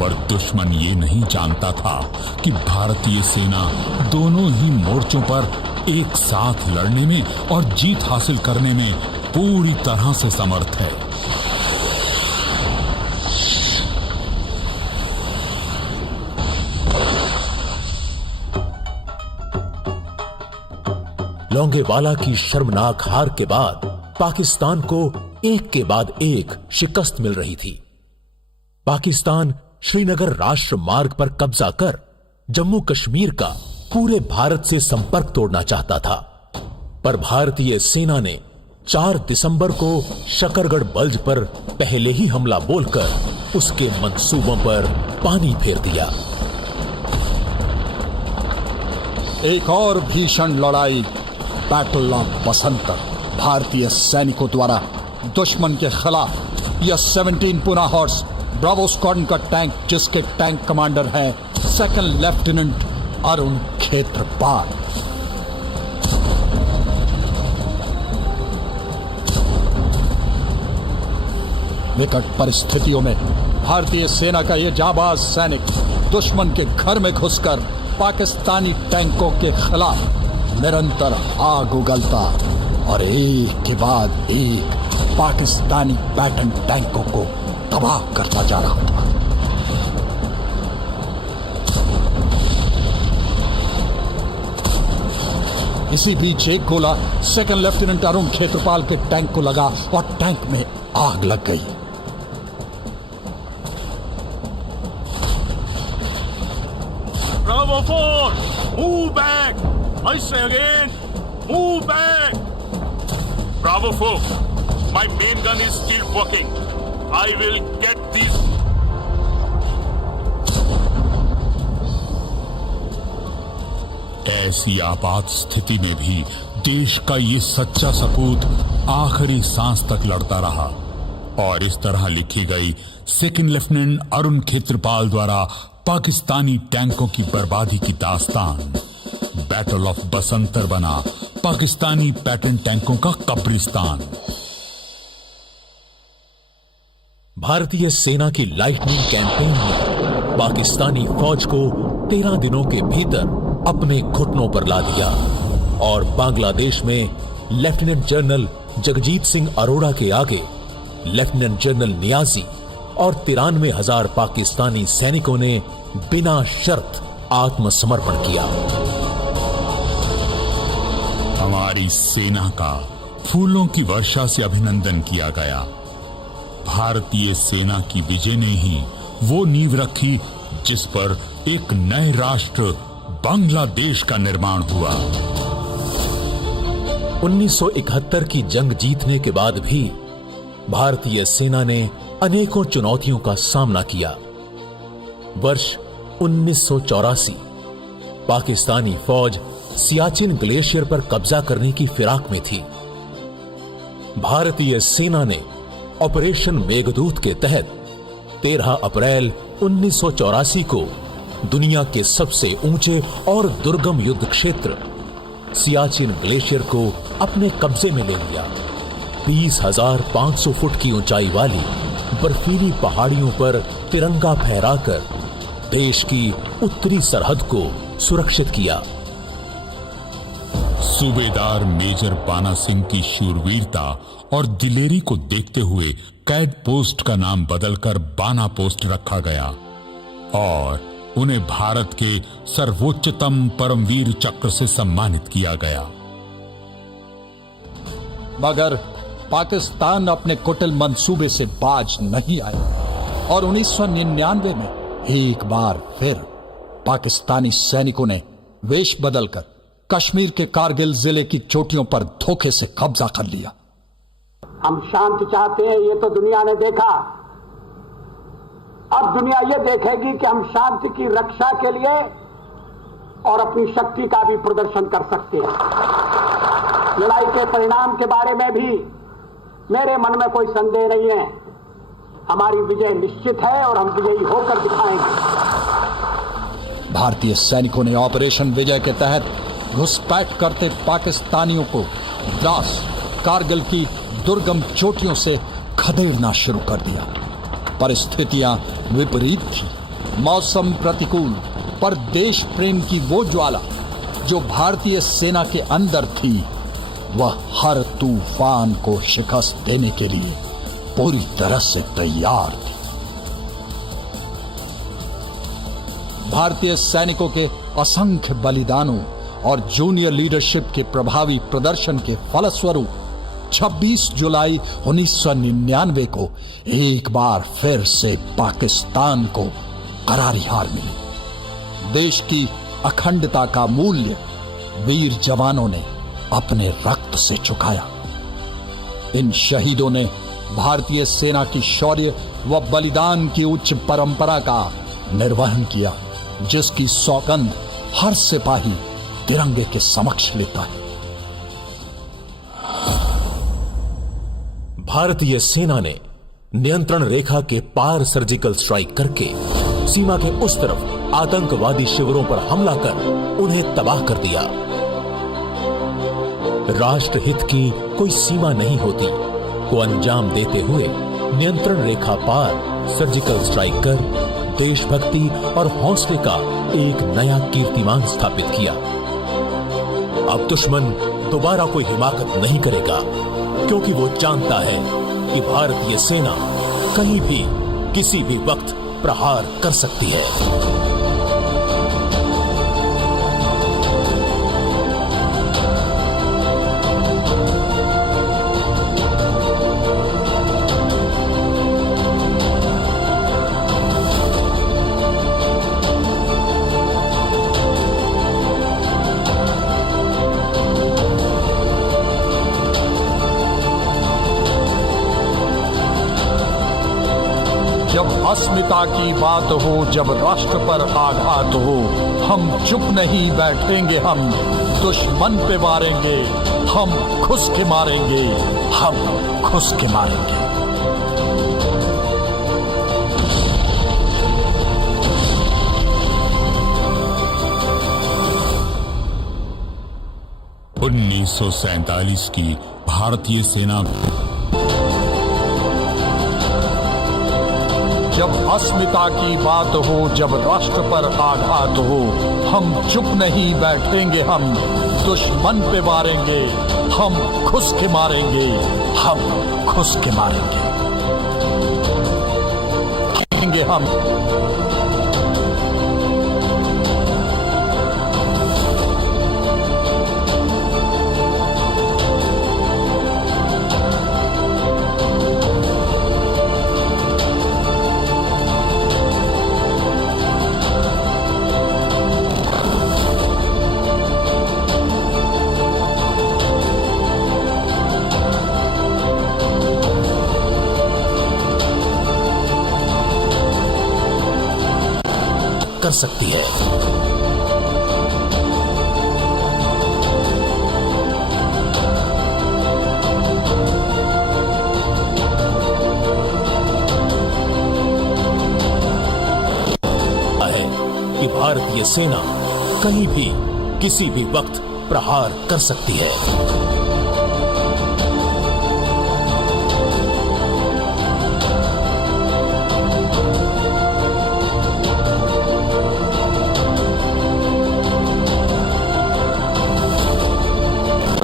पर दुश्मन ये नहीं जानता था कि भारतीय सेना दोनों ही मोर्चों पर एक साथ लड़ने में और जीत हासिल करने में पूरी तरह से समर्थ है। लोंगेवाला की शर्मनाक हार के बाद पाकिस्तान को एक के बाद एक शिकस्त मिल रही थी। पाकिस्तान श्रीनगर राष्ट्र मार्ग पर कब्जा कर जम्मू कश्मीर का पूरे भारत से संपर्क तोड़ना चाहता था, पर भारतीय सेना ने 4 दिसंबर को शकरगढ़ बल्ज पर पहले ही हमला बोलकर उसके मंसूबों पर पानी फेर दिया। एक और भीषण लड़ाई बैटल ऑफ बसंतर भारतीय सैनिकों द्वारा दुश्मन के खिलाफ। यह 17 पुना हॉर्स ब्रावो स्क्वाड्रन का टैंक, जिसके टैंक कमांडर है सेकंड लेफ्टिनेंट अरुण खेत्रपाल। विकट परिस्थितियों में भारतीय सेना का यह जाबाज सैनिक दुश्मन के घर में घुसकर पाकिस्तानी टैंकों के खिलाफ निरंतर आग उगलता और एक के बाद एक पाकिस्तानी पैटर्न टैंकों को तबाह करता जा रहा था। इसी बीच एक गोला सेकंड लेफ्टिनेंट अरुण खेत्रपाल के टैंक को लगा और टैंक में आग लग गई। Bravo 4, move back. I say again, move back. Bravo 4, my main gun is still working. I will get this. ऐसी आपात स्थिति में भी देश का ये सच्चा सपूत आखिरी सांस तक लड़ता रहा और इस तरह लिखी गई सेकंड लेफ्टिनेंट अरुण खेत्रपाल द्वारा पाकिस्तानी टैंकों की बर्बादी की दास्तान बैटल ऑफ बसंतर बना पाकिस्तानी पैटर्न टैंकों का कब्रिस्तान। भारतीय सेना की लाइटनिंग कैंपेन ने पाकिस्तानी फौज को 13 दिनों के भीतर अपने घुटनों पर ला दिया और बांग्लादेश में लेफ्टिनेंट जनरल जगजीत सिंह अरोड़ा के आगे लेफ्टिनेंट जनरल नियाजी और 93,000 पाकिस्तानी सैनिकों ने बिना शर्त आत्मसमर्पण किया। हमारी सेना का फूलों की वर्षा से अभिनंदन किया गया। भारतीय सेना की विजय ने ही वो नींव रखी जिस पर एक नए राष्ट्र बांग्लादेश का निर्माण हुआ। 1971 की जंग जीतने के बाद भी भारतीय सेना ने अनेकों चुनौतियों का सामना किया। वर्ष 1984 पाकिस्तानी फौज सियाचिन ग्लेशियर पर कब्जा करने की फिराक में थी। भारतीय सेना ने ऑपरेशन मेघदूत के तहत 13 अप्रैल 1984 को दुनिया के सबसे ऊंचे और दुर्गम युद्ध क्षेत्र सियाचिन ग्लेशियर को अपने कब्जे में ले लिया। 20,500 फुट की ऊंचाई वाली बर्फीली पहाड़ियों पर तिरंगा फहराकर देश की उत्तरी सरहद को सुरक्षित किया। सूबेदार मेजर बाना सिंह की शूरवीरता और दिलेरी को देखते हुए कैड पोस्ट का नाम बदलकर बाना पोस्ट रखा गया और उन्हें भारत के सर्वोच्चतम परमवीर चक्र से सम्मानित किया गया। मगर पाकिस्तान अपने कुटिल मंसूबे से बाज नहीं आया और 1999 में एक बार फिर पाकिस्तानी सैनिकों ने वेश बदलकर कश्मीर के कारगिल जिले की चोटियों पर धोखे से कब्जा कर लिया। हम शांति चाहते हैं, ये तो दुनिया ने देखा। अब दुनिया ये देखेगी कि हम शांति की रक्षा के लिए और अपनी शक्ति का भी प्रदर्शन कर सकते हैं। लड़ाई के परिणाम के बारे में भी मेरे मन में कोई संदेह नहीं है। हमारी विजय निश्चित है और हम विजयी होकर दिखाएंगे। भारतीय सैनिकों ने ऑपरेशन विजय के तहत घुसपैठ करते पाकिस्तानियों को द्रास कारगिल की दुर्गम चोटियों से खदेड़ना शुरू कर दिया। परिस्थितियां विपरीत थी, मौसम प्रतिकूल, पर देश प्रेम की वो ज्वाला जो भारतीय सेना के अंदर थी वह हर तूफान को शिकस्त देने के लिए पूरी तरह से तैयार थी। भारतीय सैनिकों के असंख्य बलिदानों और जूनियर लीडरशिप के प्रभावी प्रदर्शन के फलस्वरूप 26 जुलाई 1999 को एक बार फिर से पाकिस्तान को करारी हार मिली। देश की अखंडता का मूल्य वीर जवानों ने अपने रक्त से चुकाया। इन शहीदों ने भारतीय सेना की शौर्य व बलिदान की उच्च परंपरा का निर्वहन किया, जिसकी सौगंध हर सिपाही तिरंगे के समक्ष लेता है। भारतीय सेना ने नियंत्रण रेखा के पार सर्जिकल स्ट्राइक करके सीमा के उस तरफ आतंकवादी शिविरों पर हमला कर उन्हें तबाह कर दिया। राष्ट्रहित की कोई सीमा नहीं होती को अंजाम देते हुए नियंत्रण रेखा पार सर्जिकल स्ट्राइक कर देशभक्ति और हौसले का एक नया कीर्तिमान स्थापित किया। अब दुश्मन दोबारा कोई हिमाकत नहीं करेगा, क्योंकि वो जानता है कि भारतीय सेना कहीं भी किसी भी वक्त प्रहार कर सकती है। जब अस्मिता की बात हो, जब राष्ट्र पर आघात हो, हम चुप नहीं बैठेंगे, हम दुश्मन पे मारेंगे, हम खुश के मारेंगे, हम खुश के मारेंगे। (1947) की भारतीय सेना जब अस्मिता की बात हो, जब राष्ट्र पर आघात हो, हम चुप नहीं बैठेंगे, हम दुश्मन पे मारेंगे, हम खुश के मारेंगे, हम खुश के मारेंगे हम। कर सकती है। कि भारतीय सेना कहीं भी किसी भी वक्त प्रहार कर सकती है।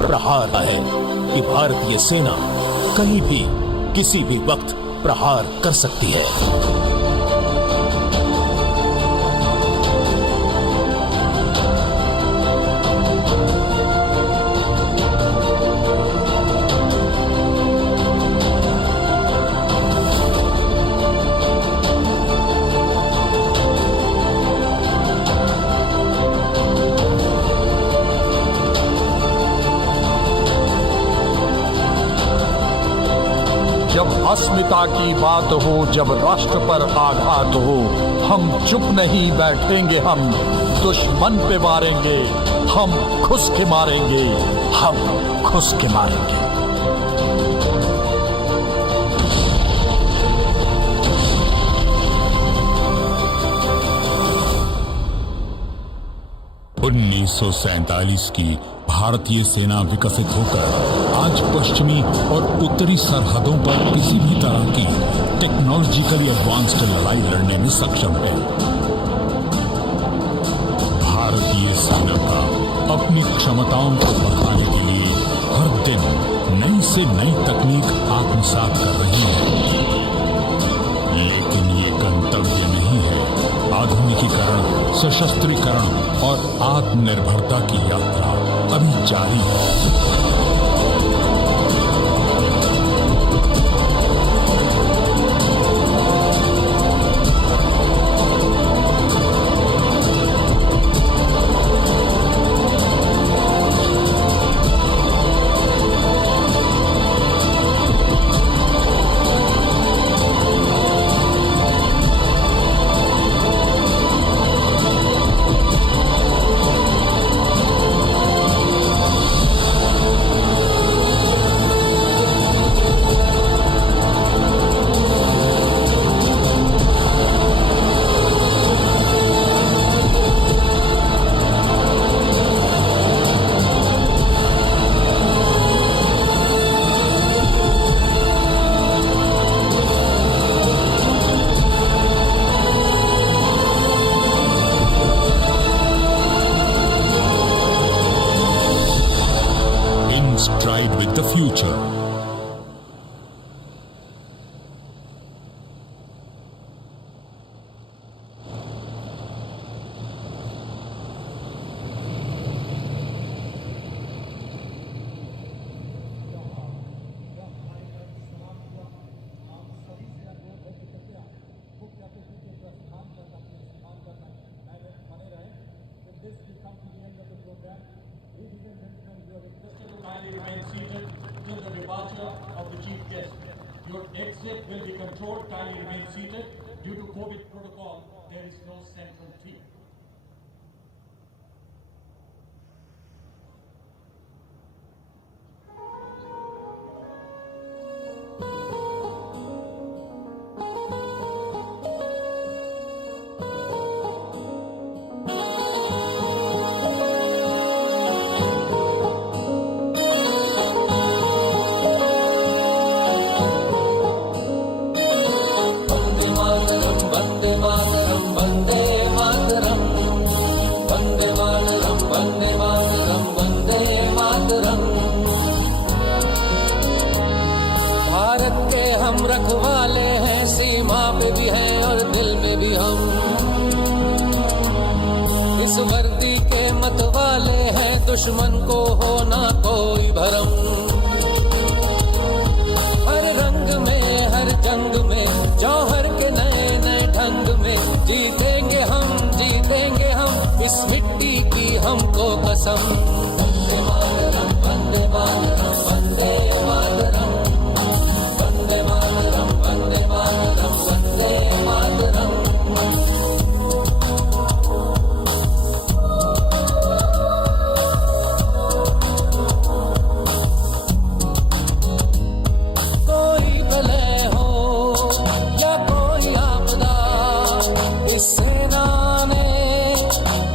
प्रहार है कि भारतीय सेना कहीं भी किसी भी वक्त प्रहार कर सकती है। जब अस्मिता की बात हो, जब राष्ट्र पर आघात हो, हम चुप नहीं बैठेंगे, हम दुश्मन पे मारेंगे, हम खुश के मारेंगे, हम खुश के मारेंगे। (1947) की भारतीय सेना विकसित होकर आज पश्चिमी और उत्तरी सरहदों पर किसी भी तरह की टेक्नोलॉजिकली एडवांस्ड लड़ाई लड़ने में सक्षम है। भारतीय सेना का अपनी क्षमताओं को बढ़ाने के लिए हर दिन नई से नई तकनीक आत्मसात कर रही है, लेकिन ये गंतव्य नहीं है। आधुनिकीकरण, सशस्त्रीकरण और आत्मनिर्भरता की यात्रा अभी जारी है। future. Remain seated till the departure of the chief guest. Your exit will be controlled. Kindly remain seated. Due to COVID protocol, there is no central team. रखवाले हैं, सीमा पे भी हैं और दिल में भी हम। इस वर्दी के मतवाले हैं, दुश्मन को हो ना कोई भरम। हर रंग में, हर जंग में, जौहर के नए नए ढंग में जीतेंगे हम इस मिट्टी की हमको कसम। वंदे मातरम, वंदे मातरम, वंदे मातरम, वंदे मातरम, वंदे मातरम, वंदे मातरम। कोई प्रलय हो या कोई आपदा, इस सेना ने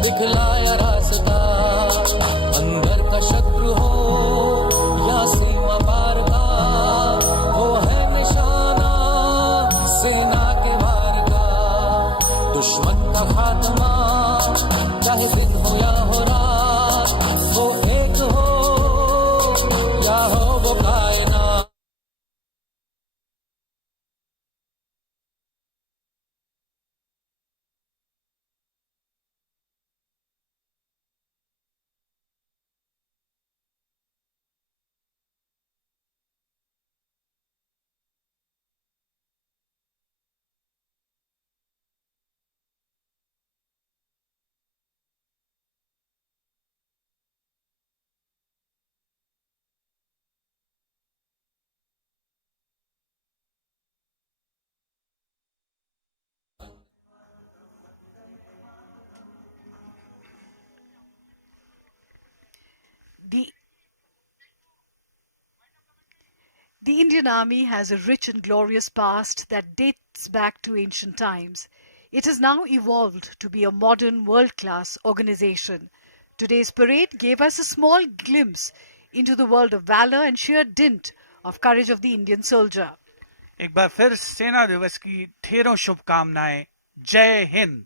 दिखलाया रास्ता। अंदर का शत्रु हो या सीमा पार का, वो है निशाना सेना के वार का। दुश्मन का खात्मा चाहे दिन हो या हो रात, वो एक हो या हो वो कायनात। The Indian Army has a rich and glorious past that dates back to ancient times. It has now evolved to be a modern, world-class organization. Today's parade gave us a small glimpse into the world of valor and sheer dint of courage of the Indian soldier. एक बार फिर सेना दिवस की ढेरों शुभकामनाएं। जय हिंद।